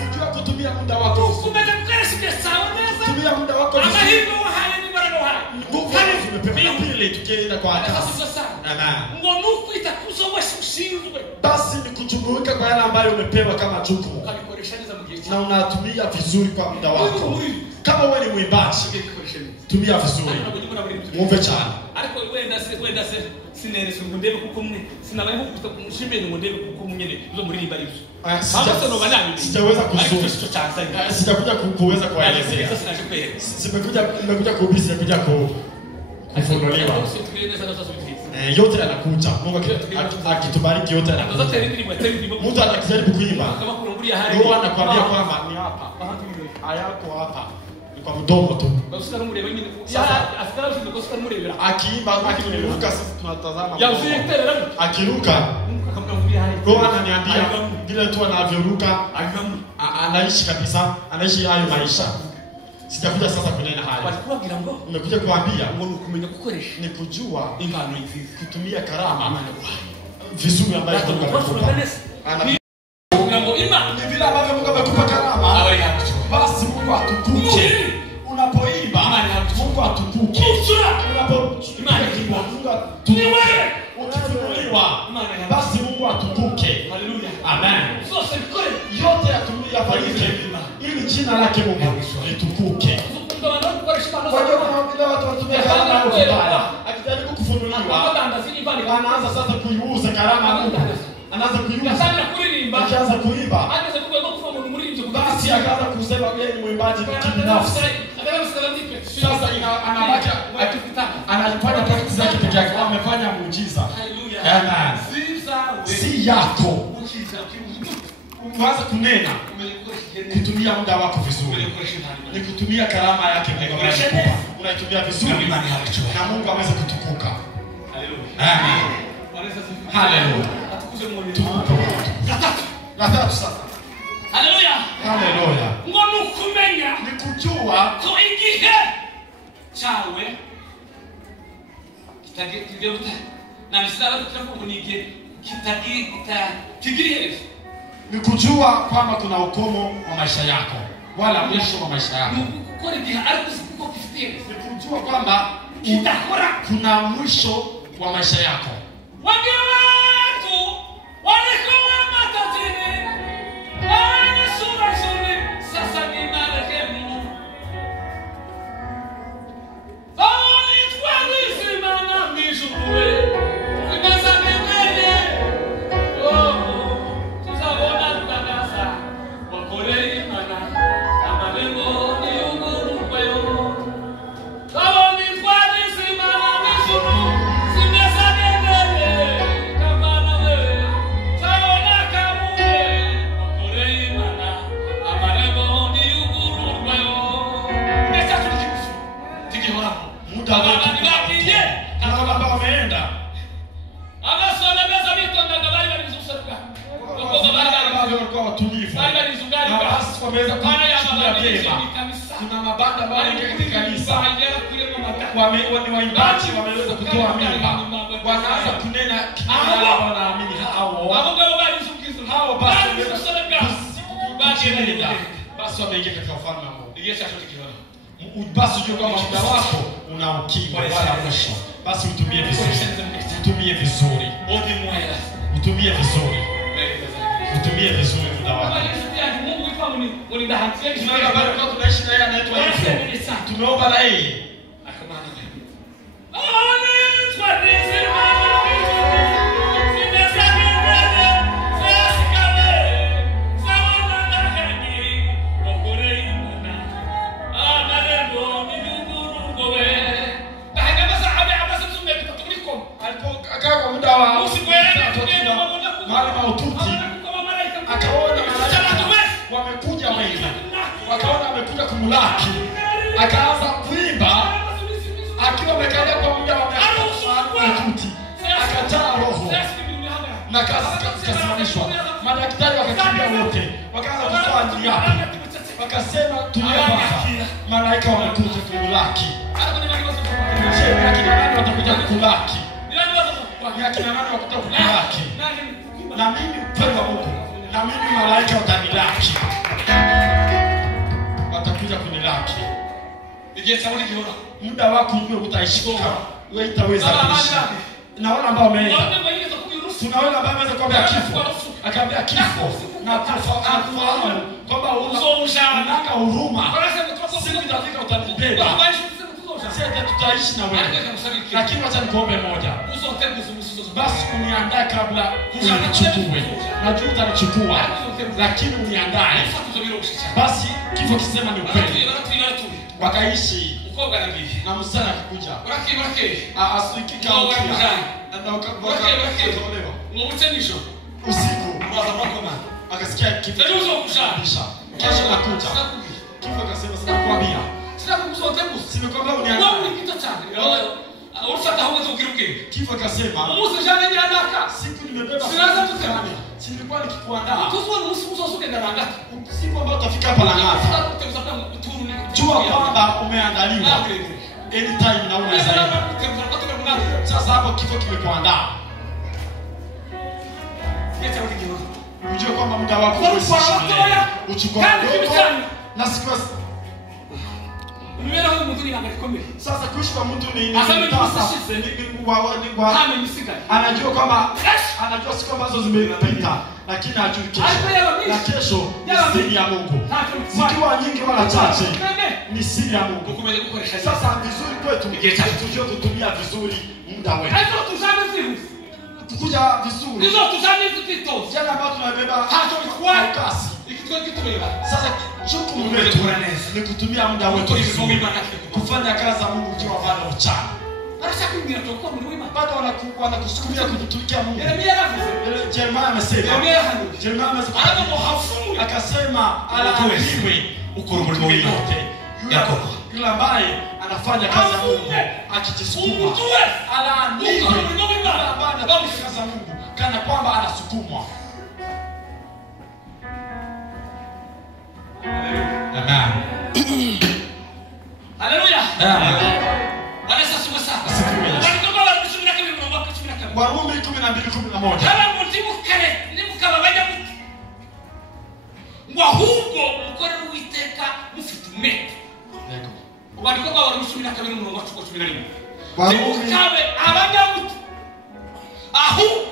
Kujua kutumia muda wako. Tumia muda wako. Nguvu zimepewa pili tukienda kwa kazi. Basi ni kujumuika kwa yale ambayo umepewa kama jukumu. Na unatumia vizuri kwa muda wako. Kama wewe ni mwimbaji, tumia vizuri. Muombe sana. Sitaweza kuzungumza. Sitakuja kuweza kuelezea. Nimekuja kuhubiri, nimekuja kufunuliwa. Yote yanakuja. Mungu akitubariki yote yanakuja. Mtu anakijaribu kuimba. Mungu anakuambia kwamba ni hapa. Hayako hapa. Ni kwa mdomo tu. Sasa akiimba akiruka sisi tunatazama. Akiruka Mungu ananiambia vile tu anavyoruka anaishi kabisa, anaishi hayo maisha. Sitakuja sasa kunena haya. Nimekuja kuambia ni kujua kutumia karama vizuri ambayo Mungu amekupa. Ni vile ambavyo Mungu amekupa karama. Basi Mungu atukuke. Unapoimba Mungu atukuke. Unapoimba Mungu atukuke. Ukifunuliwa basi Mungu atukuke. Haleluya. Amen. Yote yatumia fanyike ili jina lake Mungu litukuke. Kwa hiyo kuna vile watu watumia karama vibaya. Akijaribu kufunuliwa anaanza sasa kuiuza karama Mungu. Anaanza kuiuza. Akianza kuimba. Basi akaanza kusema yeye ni mwimbaji kibinafsi. Sasa anabaki anafanya practice zake peke yake. Amefanya muujiza. Amen. Si yako. Uanze kunena. Kutumia muda wako vizuri. Ni kutumia karama yake Mungu amekupa. Unaitumia vizuri na Mungu ameweza kutukuka. Haleluya. Amen. Haleluya. La tatu sasa. Haleluya. Haleluya. Ngono kumenya ni kujua ko igihe chawe kitagireuta na misala tutakumunige kitagiri ni kujua kwamba kuna ukomo wa maisha yako wala mwisho wa maisha yako. Kukora igihe ariko sikuko kifite ni kujua kwamba kuna mwisho wa maisha yako. Wageni watu walikuwa matatini. Sasa ni marehemu. Simana mishukue. Imezame mbele. Tuzabona tukadasa. Wakole imana. Amalengo ni unguru kwayo. Simana mishukue. Simezame mbele. Kamana wewe. Tawona kamuwe. Wakole imana. Amalengo ni unguru kwayo. Nesa tulikimusu. Tiki wako. Muda wako kama baba wameenda. Abasona beza bitonda ngabali balizusaruka. Kwa baba walikuwa watulivu. Bali zungari basi wameweza kushukuru vyema. Kuna mabanda mbali katika kanisa. Ni waimbaji wameweza kutoa mimba. Wanaanza kunena kila wanaamini hao. Hao basi wameweza basi wameingia katika ufalme wa Mungu. Basi ujue kwamba muda wako una ukimwi wala mwisho. Basi utumie vizuri. Utumie vizuri. Utumie vizuri. Utumie vizuri muda wako. Tunaona bado kwa tunaishi na yeye anaitwa hivyo. Tumeomba na yeye. Akawa kwa muda wa maututi, akaona malaika wamekuja wengi, wakaona wamekuja kumlaki, akaanza kuimba akiwa amekalia kwa muda wa maututi, akataa roho na kasimamishwa. Madaktari wakakimbia wote, wakaanza kuswali hapo, wakasema tulia baba, malaika wamekuja kumlaki. Je, akina nani watakuja kukulaki? Ni akina nani watakuja kukulaki? Na mimi mpendwa Mungu, na mimi malaika watanilaki, watakuja kunilaki. Muda wako ujue utaishika, wewe itaweza kuishi. Na wale ambao wameenda, kuna wale ambao wameweza kuambia kifo, akaambia kifo na kufahamu kwamba unaka huruma, siku itafika utanibeba, sasa tutaishi na wewe. Lakini wacha nikuombe moja, basi uniandae kabla unichukue. Najua utanichukua, lakini uniandae. Basi kifo kisema ni ukweli. Wakaishi na msana akikuja asukika usiku akasikia kifo kesho nakuja. Kifo akasema sitakwambia, simekwambia uniandae. Kifo akasema siku nimebeba silikuwa nikikuandaa siku ambayo utafika hapa na ngata. Jua kwamba umeandaliwa anytime na unaweza. Sasa hapo kifo kimekuandaa. Unajua kwamba muda wako uchukua na siku sasa kuishi kwa mtu ni anajua kwamba anajua siku ambazo zimepita, lakini hajui kesho. Na kesho ni siri ya Mungu. Zikiwa nyingi wala chache ni siri ya Mungu. Sasa vizuri kwetu tujue kutumia vizuri muda wetu. Tukuja vizuri. Jana ambao tunabeba kwa kasi. Sasa jukumu letu ni kutumia muda wetu vizuri, kufanya kazi za Mungu ukiwa bado mchana. Bado wanakusukumia kutumikia Mungu. Jeremia amesema, akasema alaaniwe ukoromoni yote yule ambaye anafanya kazi za Mungu akijisukuma. Alaaniwe yule ambaye anafanya kazi za Mungu kana kwamba anasukumwa. Amen. Haleluya. Amen. Bwana Yesu asifiwe. Warumi 12:11. Kama mutibukare nimukaba bajya muti ngo ahubwo mukore Uwiteka mufite umwete. Ubandiko kwa Warumi 12:11. Warumi abanyamuti ahubwo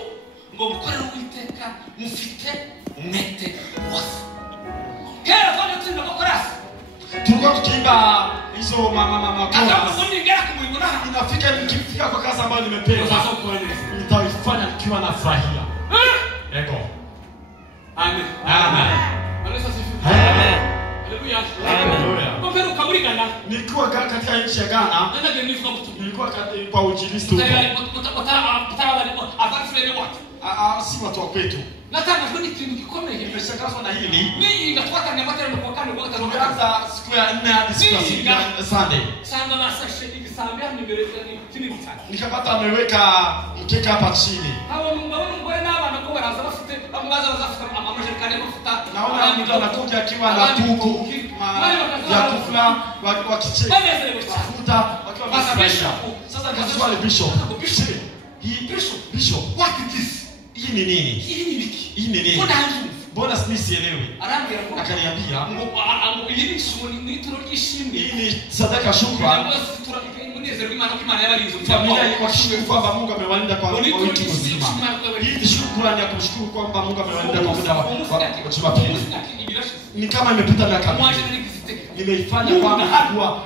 ngo mukore Uwiteka mufite umwete wose. Kera fanya tunda kokorasi. Tulikuwa tukiimba hizo mama kwa inafika nikifika kwa kazi ambayo nimepewa nitaifanya nikiwa na furahia. Ego. Amen. Amen. Amen. Haleluya. Amen. Kwa mfano kamurigana nilikuwa katika nchi ya Ghana. Nilikuwa kwa ujilisto huko. Si watu wa kwetu. Nataka kwani kitu kikomeye. Nimeshangazwa na hili. Mimi ingatoka na matendo kwa kando kwa kando. Tumeanza siku ya 4 hadi siku ya Sunday. Sanga masashe ikisambia nimeleta chini sana. Nikapata ameweka mkeka hapa chini. Hawa Mungu n'abana ko baraza bafite amubaza bazafika amajerikani mafuta. Naona mtu anakuja akiwa na kuku ya kufla wakicheka. Mafuta wakiwa masabisha. Sasa nikaswali bishop. Bishop, what is this? Hii ni nini? Hii ni nini? Mbona sielewi? Akaniambia hii ni sadaka shukrani. Familia wakishukuru kwamba Mungu amewalinda kwa wiki nzima. Hii ni shukrani ya kumshukuru kwamba Mungu amewalinda kwa muda wa Jumapili. Ni kama imepita miaka mingi. Nimeifanya kwamba hakuwa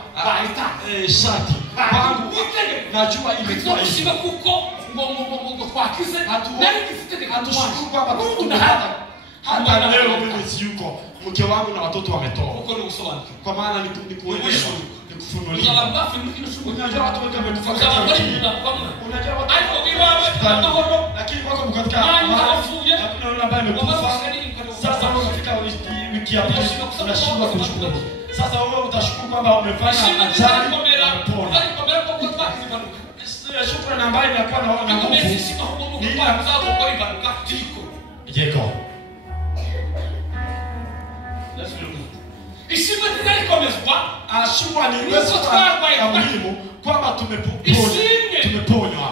shati. Kwangu najua imekuwa hivi. Hatushukuru kwamba tunapata Hata leo mimi siyuko, mke wangu na watoto wametoa. Uko ni usobanki. Kwa maana ni kuonyesha, ni kufunulia. Unajua watu wengi wamekufa katika unajua watu lakini wako mkatika hakuna ambaye amekufa. Sasa unafika wiki ya pili unashindwa kushukuru. Sasa wewe utashukuru kwamba umefanya ajali unapona. Shukrani ambayo inakuwa na nguvu. Ni Yego. Ishimwe nilikomezwa ashimwa ni uwezo wa muhimu kwamba tumeponywa.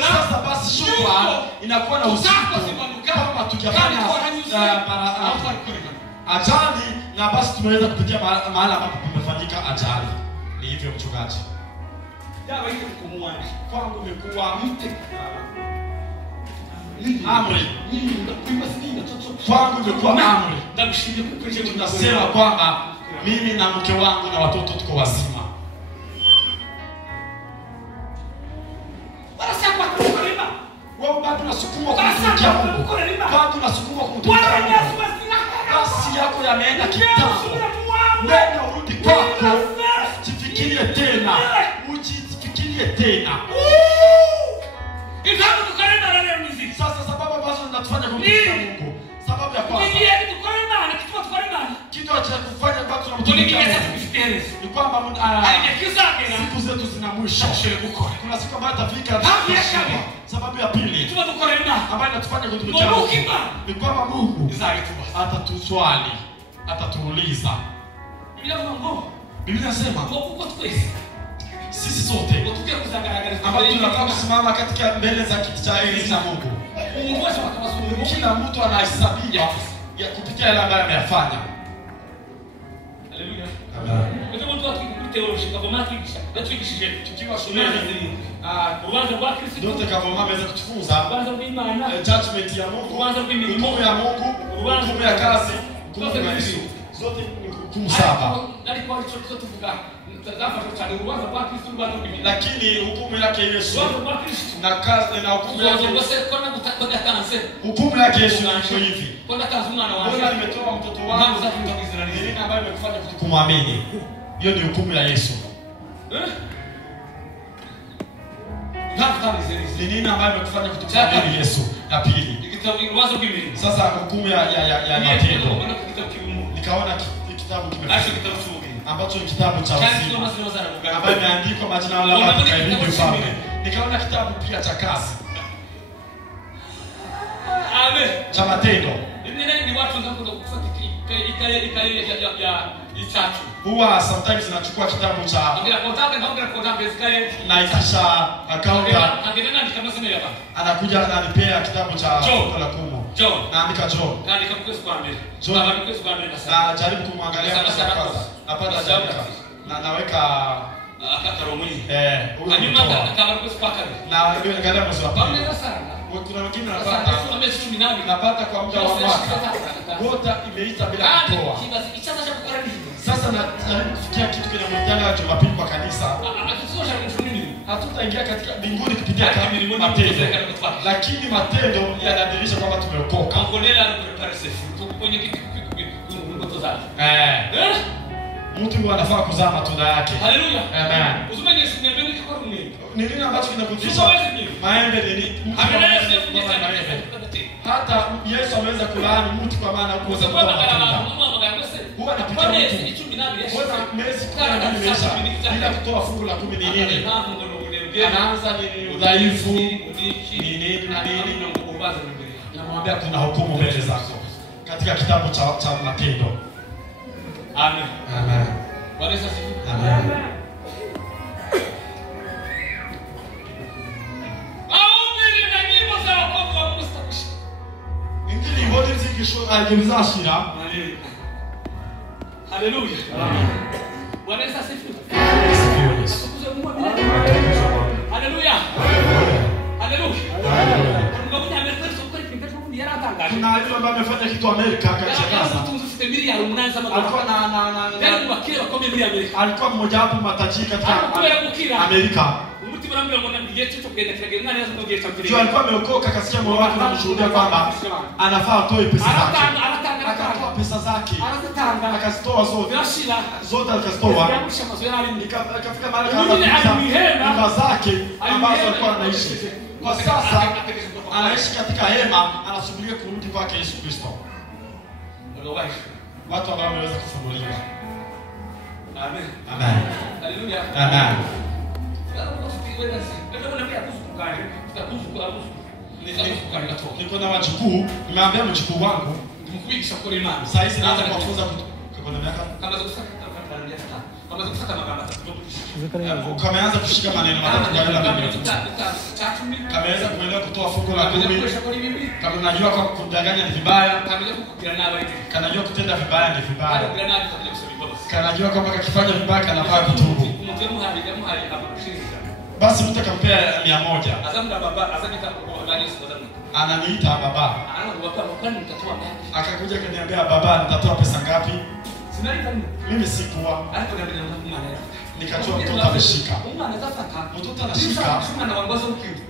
Sasa basi shukrani inakuwa na uzito kama tujafanya ajali na basi tumeweza kupitia mahali ambapo kumefanyika ajali. Ni hivyo mchungaji. Dawa hiyo kumwani Kwangu imekuwa amri. Kwangu imekuwa amri. Tunasema kwamba mimi na mke wangu na watoto tuko wazima. Wewe bado unasukuma kumtumikia Mungu. Bado unasukuma kumtumikia Mungu. Basi yako yameenda kitambo. Nenda urudi kwako. Usifikirie tena. Usifikirie tena. Ikabu tukarenda na leo mziki. Sasa sababu ambazo zinatufanya kumtumikia Mungu. Sababu ya kwanza. Kitu cha kufanya mpaka tunamtumikia Mungu. Ni kwamba siku zetu zina mwisho. Kuna siku ambayo itafika. Sababu ya pili ambayo inatufanya kutumikia Mungu ni kwamba Mungu atatuswali, atatuuliza. Biblia inasema sisi sote ambao tunataka kusimama katika mbele za kiti cha enzi cha Mungu, kila mtu anahesabiwa ya kupitia yale ambayo ameyafanya. Haleluya. Tukiwa shuleni ndote kama mama aweza kutufunza judgment ya Mungu, hukumu ya Mungu, hukumu ya kazi, hukumu ya Yesu. Zote ni hukumu saba. Lakini hukumu yake Yesu na kazi na hukumu yake Yesu ni hivi. Mbona nimetoa mtoto wangu nini ambaye amekufanya kumwamini? Hiyo ni hukumu ya Yesu. Ni nini ambayo amekufanya kutukuamini Yesu? Ya pili. Sasa hukumu ya matendo. Nikaona kitabu kimefika ambacho ni kitabu cha uzima ambayo imeandikwa majina ya watu kaibidi ufalme. Nikaona kitabu pia cha kazi. Amen. Cha matendo. Ni watu wanataka kufuatilia huwa sometimes nachukua kitabu cha na ikisha akaunta anakuja ananipea kitabu cha fungu la 10 naandika John na jaribu kumwangalia napata jaribu na naweka na angalia mwezi wa pili. Kuna wengine napata kwa muda wa mwaka gota imeita bila kutoa. Sasa najaribu kufikia kitu kwenye mtandao wa Jumapili kwa kanisa. Hatutaingia katika mbinguni kupitia matendo, lakini matendo yanadhihirisha kwamba tumeokoka. Mtu anafaa kuzaa matunda yake. Haleluya. Amen. Usimenye sinyambeni kikoro nini? Ni nini ambacho kinakufundisha? Maembe ni nini? Hata Yesu ameweza kulaani mtu kwa maana kuoza kutoa matunda. Huwa anapitia mtu. Mbona Messi kwa nini Messi bila kutoa fungu la 10 ni nini? Anaanza ni udhaifu, ni nini na nini? Namwambia kuna hukumu mbele zako katika kitabu cha matendo. Amen. Amen. Bwana Yesu asifiwe. Amen. Ingili ngodi zikisho ajimzashira. Haleluya. Bwana Yesu asifiwe. Haleluya. Haleluya. Kuna yule ambaye amefanya kitu Amerika akachakaza. Alikuwa alikuwa mmoja wapo matajiri katika Amerika. Jua alikuwa ameokoka akasikia moyo wake unamshuhudia kwamba anafaa atoe pesa zake. Akatoa pesa zake. Akazitoa zote. Zote akazitoa. Ikafika mahali kama nyumba zake ambazo alikuwa anaishi. Kwa sasa anaishi katika hema, anasubiria kurudi kwake Yesu Kristo. Watu ambao wameweza kufunguliwa. Amen. Amen. Hallelujah. Amen. Niko na wajukuu, nimeambia mjukuu wangu kumkuisha kwa imani. Sasa hizi naanza kuwafunza kwa miaka kameanza kushika maneno matatu kwa yule ambaye kameweza kuelewa kutoa fungu la 10. Kama unajua kwa kudanganya ni vibaya, kanajua kutenda vibaya ni vibaya, kanajua kwamba kakifanya vibaya kanafaa kutubu. Basi mtu akampea 100. Ananiita baba. Akakuja kaniambia baba, nitatoa pesa ngapi? Mimi sikuwa. Nikatoa mtoto ameshika. Mtoto anashika.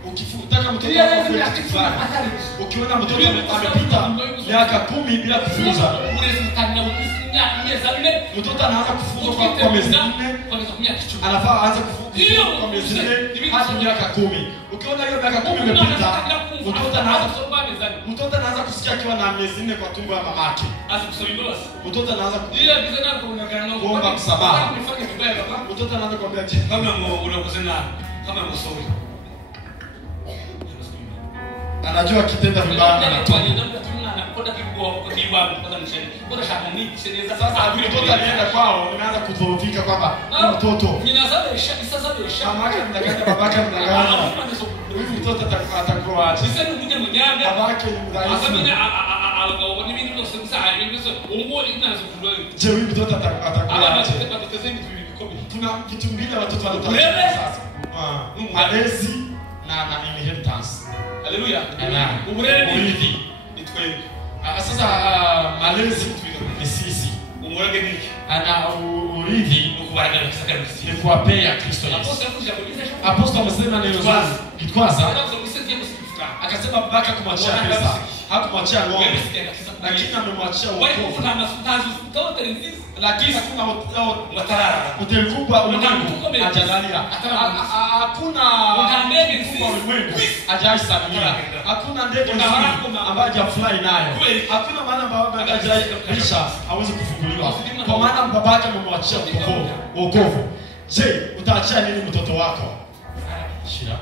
Ukifutaka mtoto ukiona mtoto amepita miaka 10 bila kufunza. Mtoto anaanza kufunzwa kwa miezi 4. Anafaa aanze kufunzwa kwa miezi 4 hadi miaka 10. Ukiona hiyo miaka 10 imepita, mtoto anaanza kusikia akiwa na miezi 4 kwa tumbo ya mamake. Mtoto anaanza kuomba msamaha. Mtoto anaanza kuambia kama unakosana kama msori. Anajua kitenda vibaya anatoka. Sasa mtoto alienda kwao, nimeanza kudhoofika kwamba mtoto mamake mdanganya, babake mdanganya. Huyu mtoto atakuwa aje? Babake ni mdhaifu. Je, huyu mtoto atakuwa aje? Tuna vitu mbili watoto wanataka sasa. Malezi na inheritance. Hallelujah. Amen. Urithi ni kweli. Sasa malezi ni sisi. Umurage niki? Ana urithi ni kuwapea Kristo Yesu. Apostol amesema neno zuri. Kitwaza akasema babaka kumwachia pesa, hakumwachia ng'ombe, lakini amemwachia wokovu. Lakini hakuna hoteli kubwa ulimwengu hajajalia. Hakuna ndege kubwa ulimwengu hajaisafiri. Hakuna ndege nzuri ambayo hajafly nayo. Hakuna maana baba hajaisha hawezi kufunguliwa. Kwa maana babake amemwachia wokovu. Je, utaachia nini mtoto wako? Shida.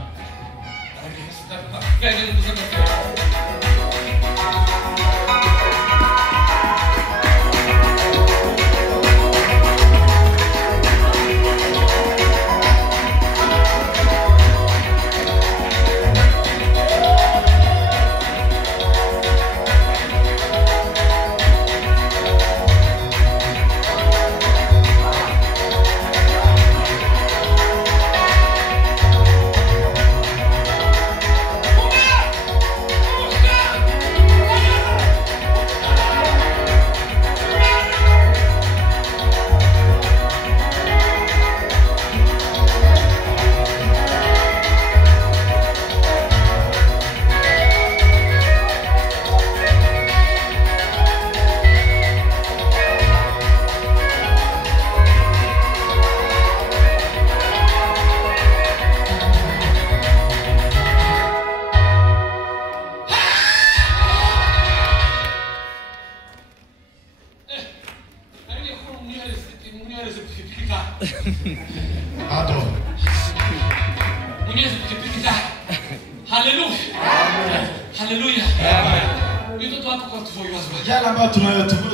Yale ambayo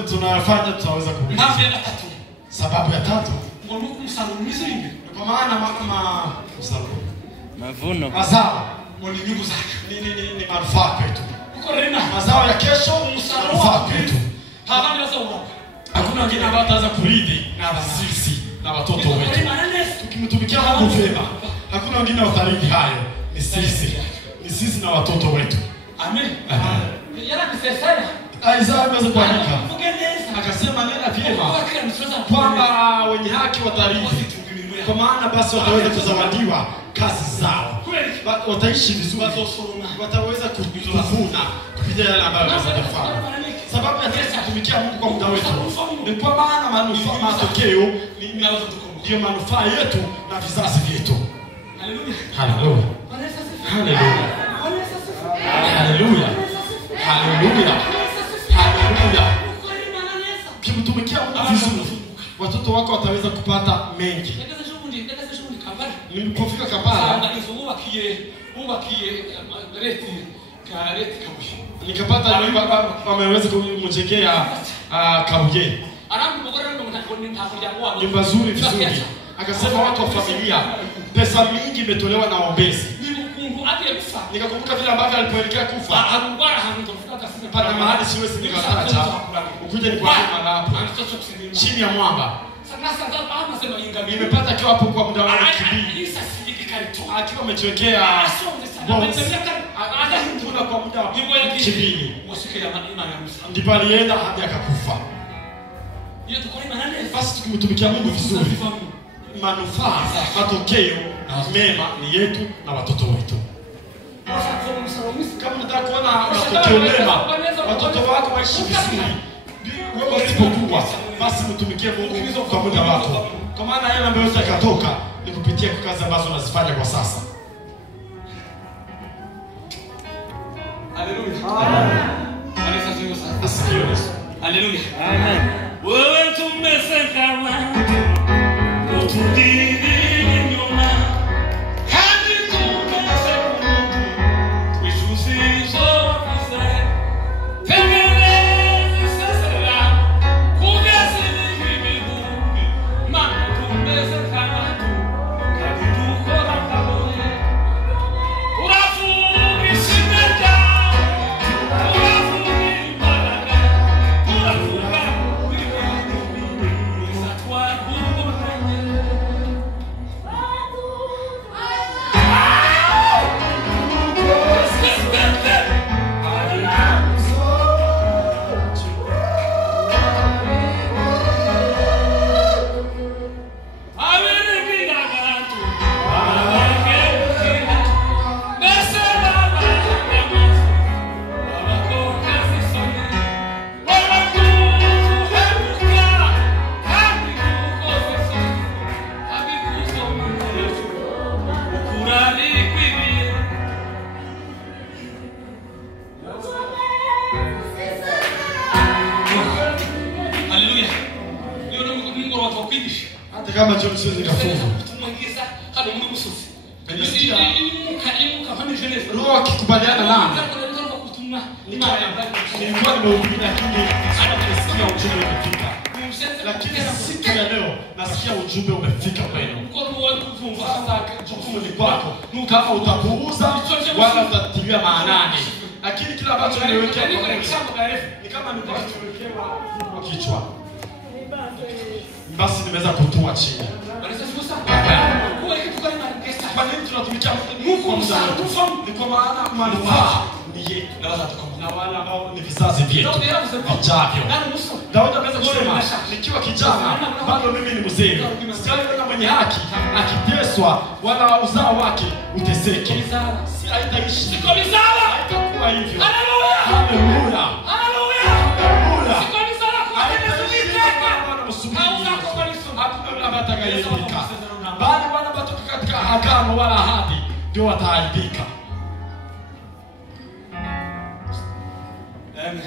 tunayofanya tutaweza kubishi. Sababu ya tatu, kwa maana mavuno, mazao ni manufaa kwetu. Mazao ya kesho manufaa kwetu. Hakuna wengine ambao wataweza kurithi na sisi na watoto wetu. Tukimtumikia Mungu vyema, hakuna wengine watarithi hayo. Ni sisi na watoto wetu. Amen. Isaya ameweza kuandika akasema nena vyema kwamba wenye haki watarithi Kwa maana basi wataweza kuzawadiwa kazi zao. Wataishi vizuri. Wataweza kuvuna kupitia yale ambayo wanafanya. Sababu ya sisi kutumikia Mungu kwa muda wetu ni kwa maana matokeo ndio manufaa yetu na vizazi vyetu. Haleluya. Haleluya. Haleluya. Haleluya. Haleluya. Haleluya. Kimtumikia Mungu vizuri, watoto wako wataweza kupata mengi. Nilipofika Kampala nikapata nyumba wameweza kumjengea Kabuye. Nyumba nzuri vizuri. Akasema watu wa familia pesa mingi imetolewa na waombezi. Nikakumbuka vile ambavyo alipoelekea kufa. Pana mahali siwezi nikataja. Ukuje nikwambie mahali chini ya mwamba. Nimepata akiwa hapo kwa muda wa wiki mbili. Akiwa amejiwekea box. Akahinduna kwa muda wa wiki mbili. Ndipo alienda hadi akakufa. Basi tukimtumikia Mungu vizuri, manufaa, matokeo mema ni yetu na watoto wetu. Kama unataka kuona matokeo mema, watoto wako waishi vizuri, wewe usipokuwa, basi mtumikie Mungu kwa muda wako. Kwa maana yale ambayo yakatoka ni kupitia kwa kazi ambazo unazifanya kwa sasa. Haleluya. Haleluya. Amen. Wewe tumesema utudini nyuma hadi tumesema wishusizo kuse temelezi sasa kugazini bibibu mama tumesema kadibu kora kaboye urafu ishimeka urafu imbaraka urafu kama John siwezi kafunga tumwingiza hadi Mungu sufi roho akikubaliana nami nilikuwa nimehubiri lakini nasikia ujumbe umefika, lakini siku ya leo nasikia ujumbe umefika kwenu. Sasa jukumu ni kwako, kama utapuuza wala utatilia maanani, lakini kila ambacho nimewekea ni kama nilichowekewa kwa kichwa, basi nimeweza kutua chini. Kwa nini tunatumikia Mungu kwa muda wetu? Ni kwa maana manufaa ni yetu na wale ambao ni vizazi vyetu vijavyo. Daudi anaweza kusema nikiwa kijana bado mimi ni mzee, sijaona mwenye haki akiteswa wala uzao wake uteseke. Si haitaishi, siko mizala, haitakuwa hivyo. Haleluya, haleluya, haleluya, haleluya. Siko mizala kwa hakuna mtu atakayeepuka, bali wale watoka katika agano wala ahadi ndio wataaibika. Amen.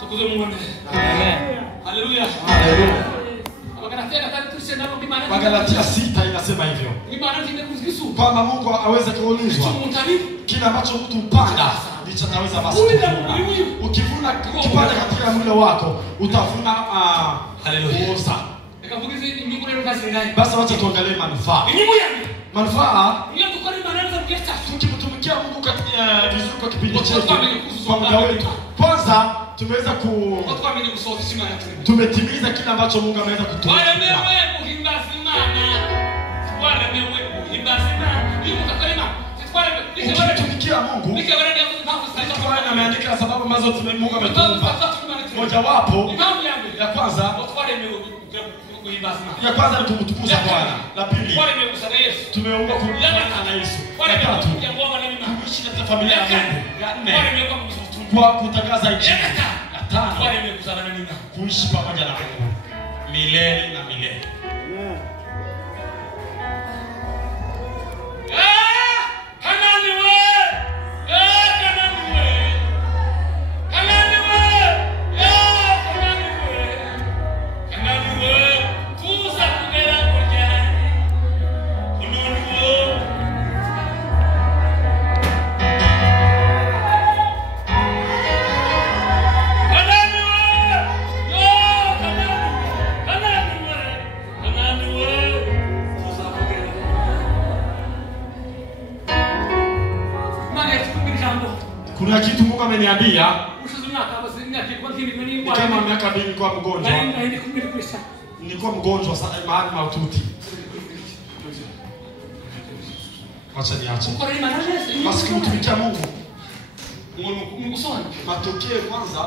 Tukuze Mungu. Amen. Haleluya. Haleluya. Wagalatia 6 inasema hivyo. Kwamba Mungu aweze kuulizwa kila ambacho mtu upanda ndicho ataweza basi kuvuna. Ukivuna kipande katika mwili wako utavuna kuoza. Basi wacha tuangalie manufaa. Manufaa tukimtumikia Mungu katika vizuri kwa kipindi chetu kwa muda wetu. Kwanza tumeweza tumetimiza kila ambacho Mungu ameweza kutupa. Ukitumikia Mungu na ameandika sababu ambazo Mungu ametupa. Moja wapo ya kwanza Ya kwanza ni kumtukuza Bwana. La pili, tumeumbwa kuungana na Yesu. La tatu, kuishi katika familia ya Mungu. Ya nne, kwa kutangaza injili. Ya tano, kuishi pamoja na Mungu milele na milele. Kuna kitu Mungu ameniambia. Kama miaka 2 nilikuwa mgonjwa. Nilikuwa mgonjwa sana mahali mahututi. Acha niache. Basi kumtumikia Mungu. Matokeo kwanza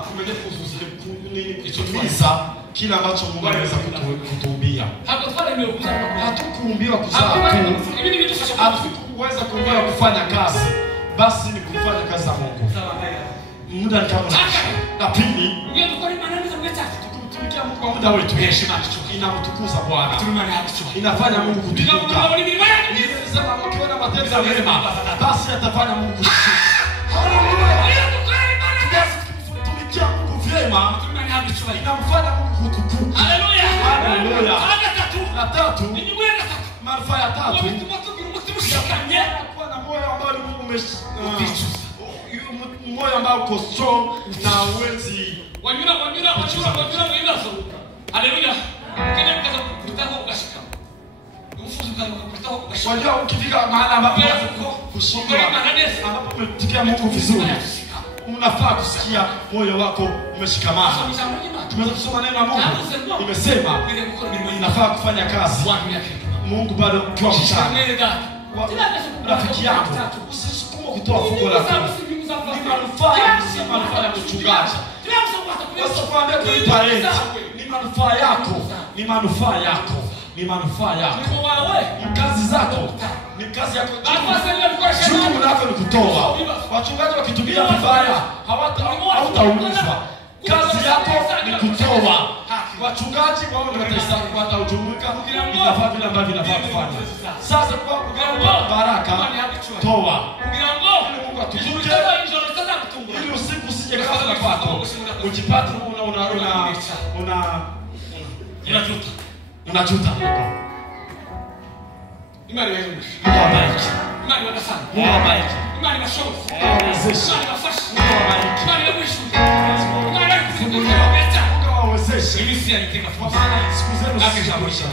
kutumiza kila ambacho Mungu anaweza kutuumbia. Hatukuumbiwa kuzaa tu. Hatukuweza kuumbiwa kufanya kazi. Basi ni kufanya kazi za Mungu. Muda ni kama la pili. Kumtumikia Mungu kwa muda wetu heshima inamtukuza Bwana. Inafanya Mungu kutukuka. Nilisema ukiona matendo ya mema basi atafanya Mungu kutukuka. Tumikia Mungu vyema inamfanya Mungu kutukuka. Haleluya. La tatu, manufaa ya tatu. Kuwa na moyo ambao moyo ambao uko strong na uwezi wanyura mwibazo. Haleluya. Kile mkaza kutaka ukashika. Ufuzu kutaka ukashika. Wajua ukifika mahali ambapo kushika ambapo umetikia Mungu vizuri. Unafaa kusikia moyo wako umeshikamana. Tumeweza kusoma neno la Mungu. Nimesema inafaa kufanya kazi. Mungu bado ukiwa mchana. Rafiki yako usisukume kutoa fungu lako. Ni manufaa ya kuchungaji. Wasikwambia kulipa rent. Ni manufaa yako. Ni manufaa yako. Ni manufaa yako. Kazi zako ni kazi yako. Jukumu lako ni kutoa. Wachungaji wakitumia vibaya hautaumizwa. Kazi yako ni kutoa. Wachungaji wao ndio wataujumuika inafaa vile ambavyo inafaa kufanya. Sasa kwa kugawa baraka toa. Mungu atuzuke ili usiku usije kaza na pato. Ujipate unajuta. Imani wewe. Mungu abariki. Imani wewe sana. Mungu abariki. Imani mashauri. Imani mafashi. Mungu abariki. Imani wewe mwisho. Imani wewe kufungulia beta. Mungu awezeshe. Ili si aliteka. Kwa maana siku zenu zinaisha.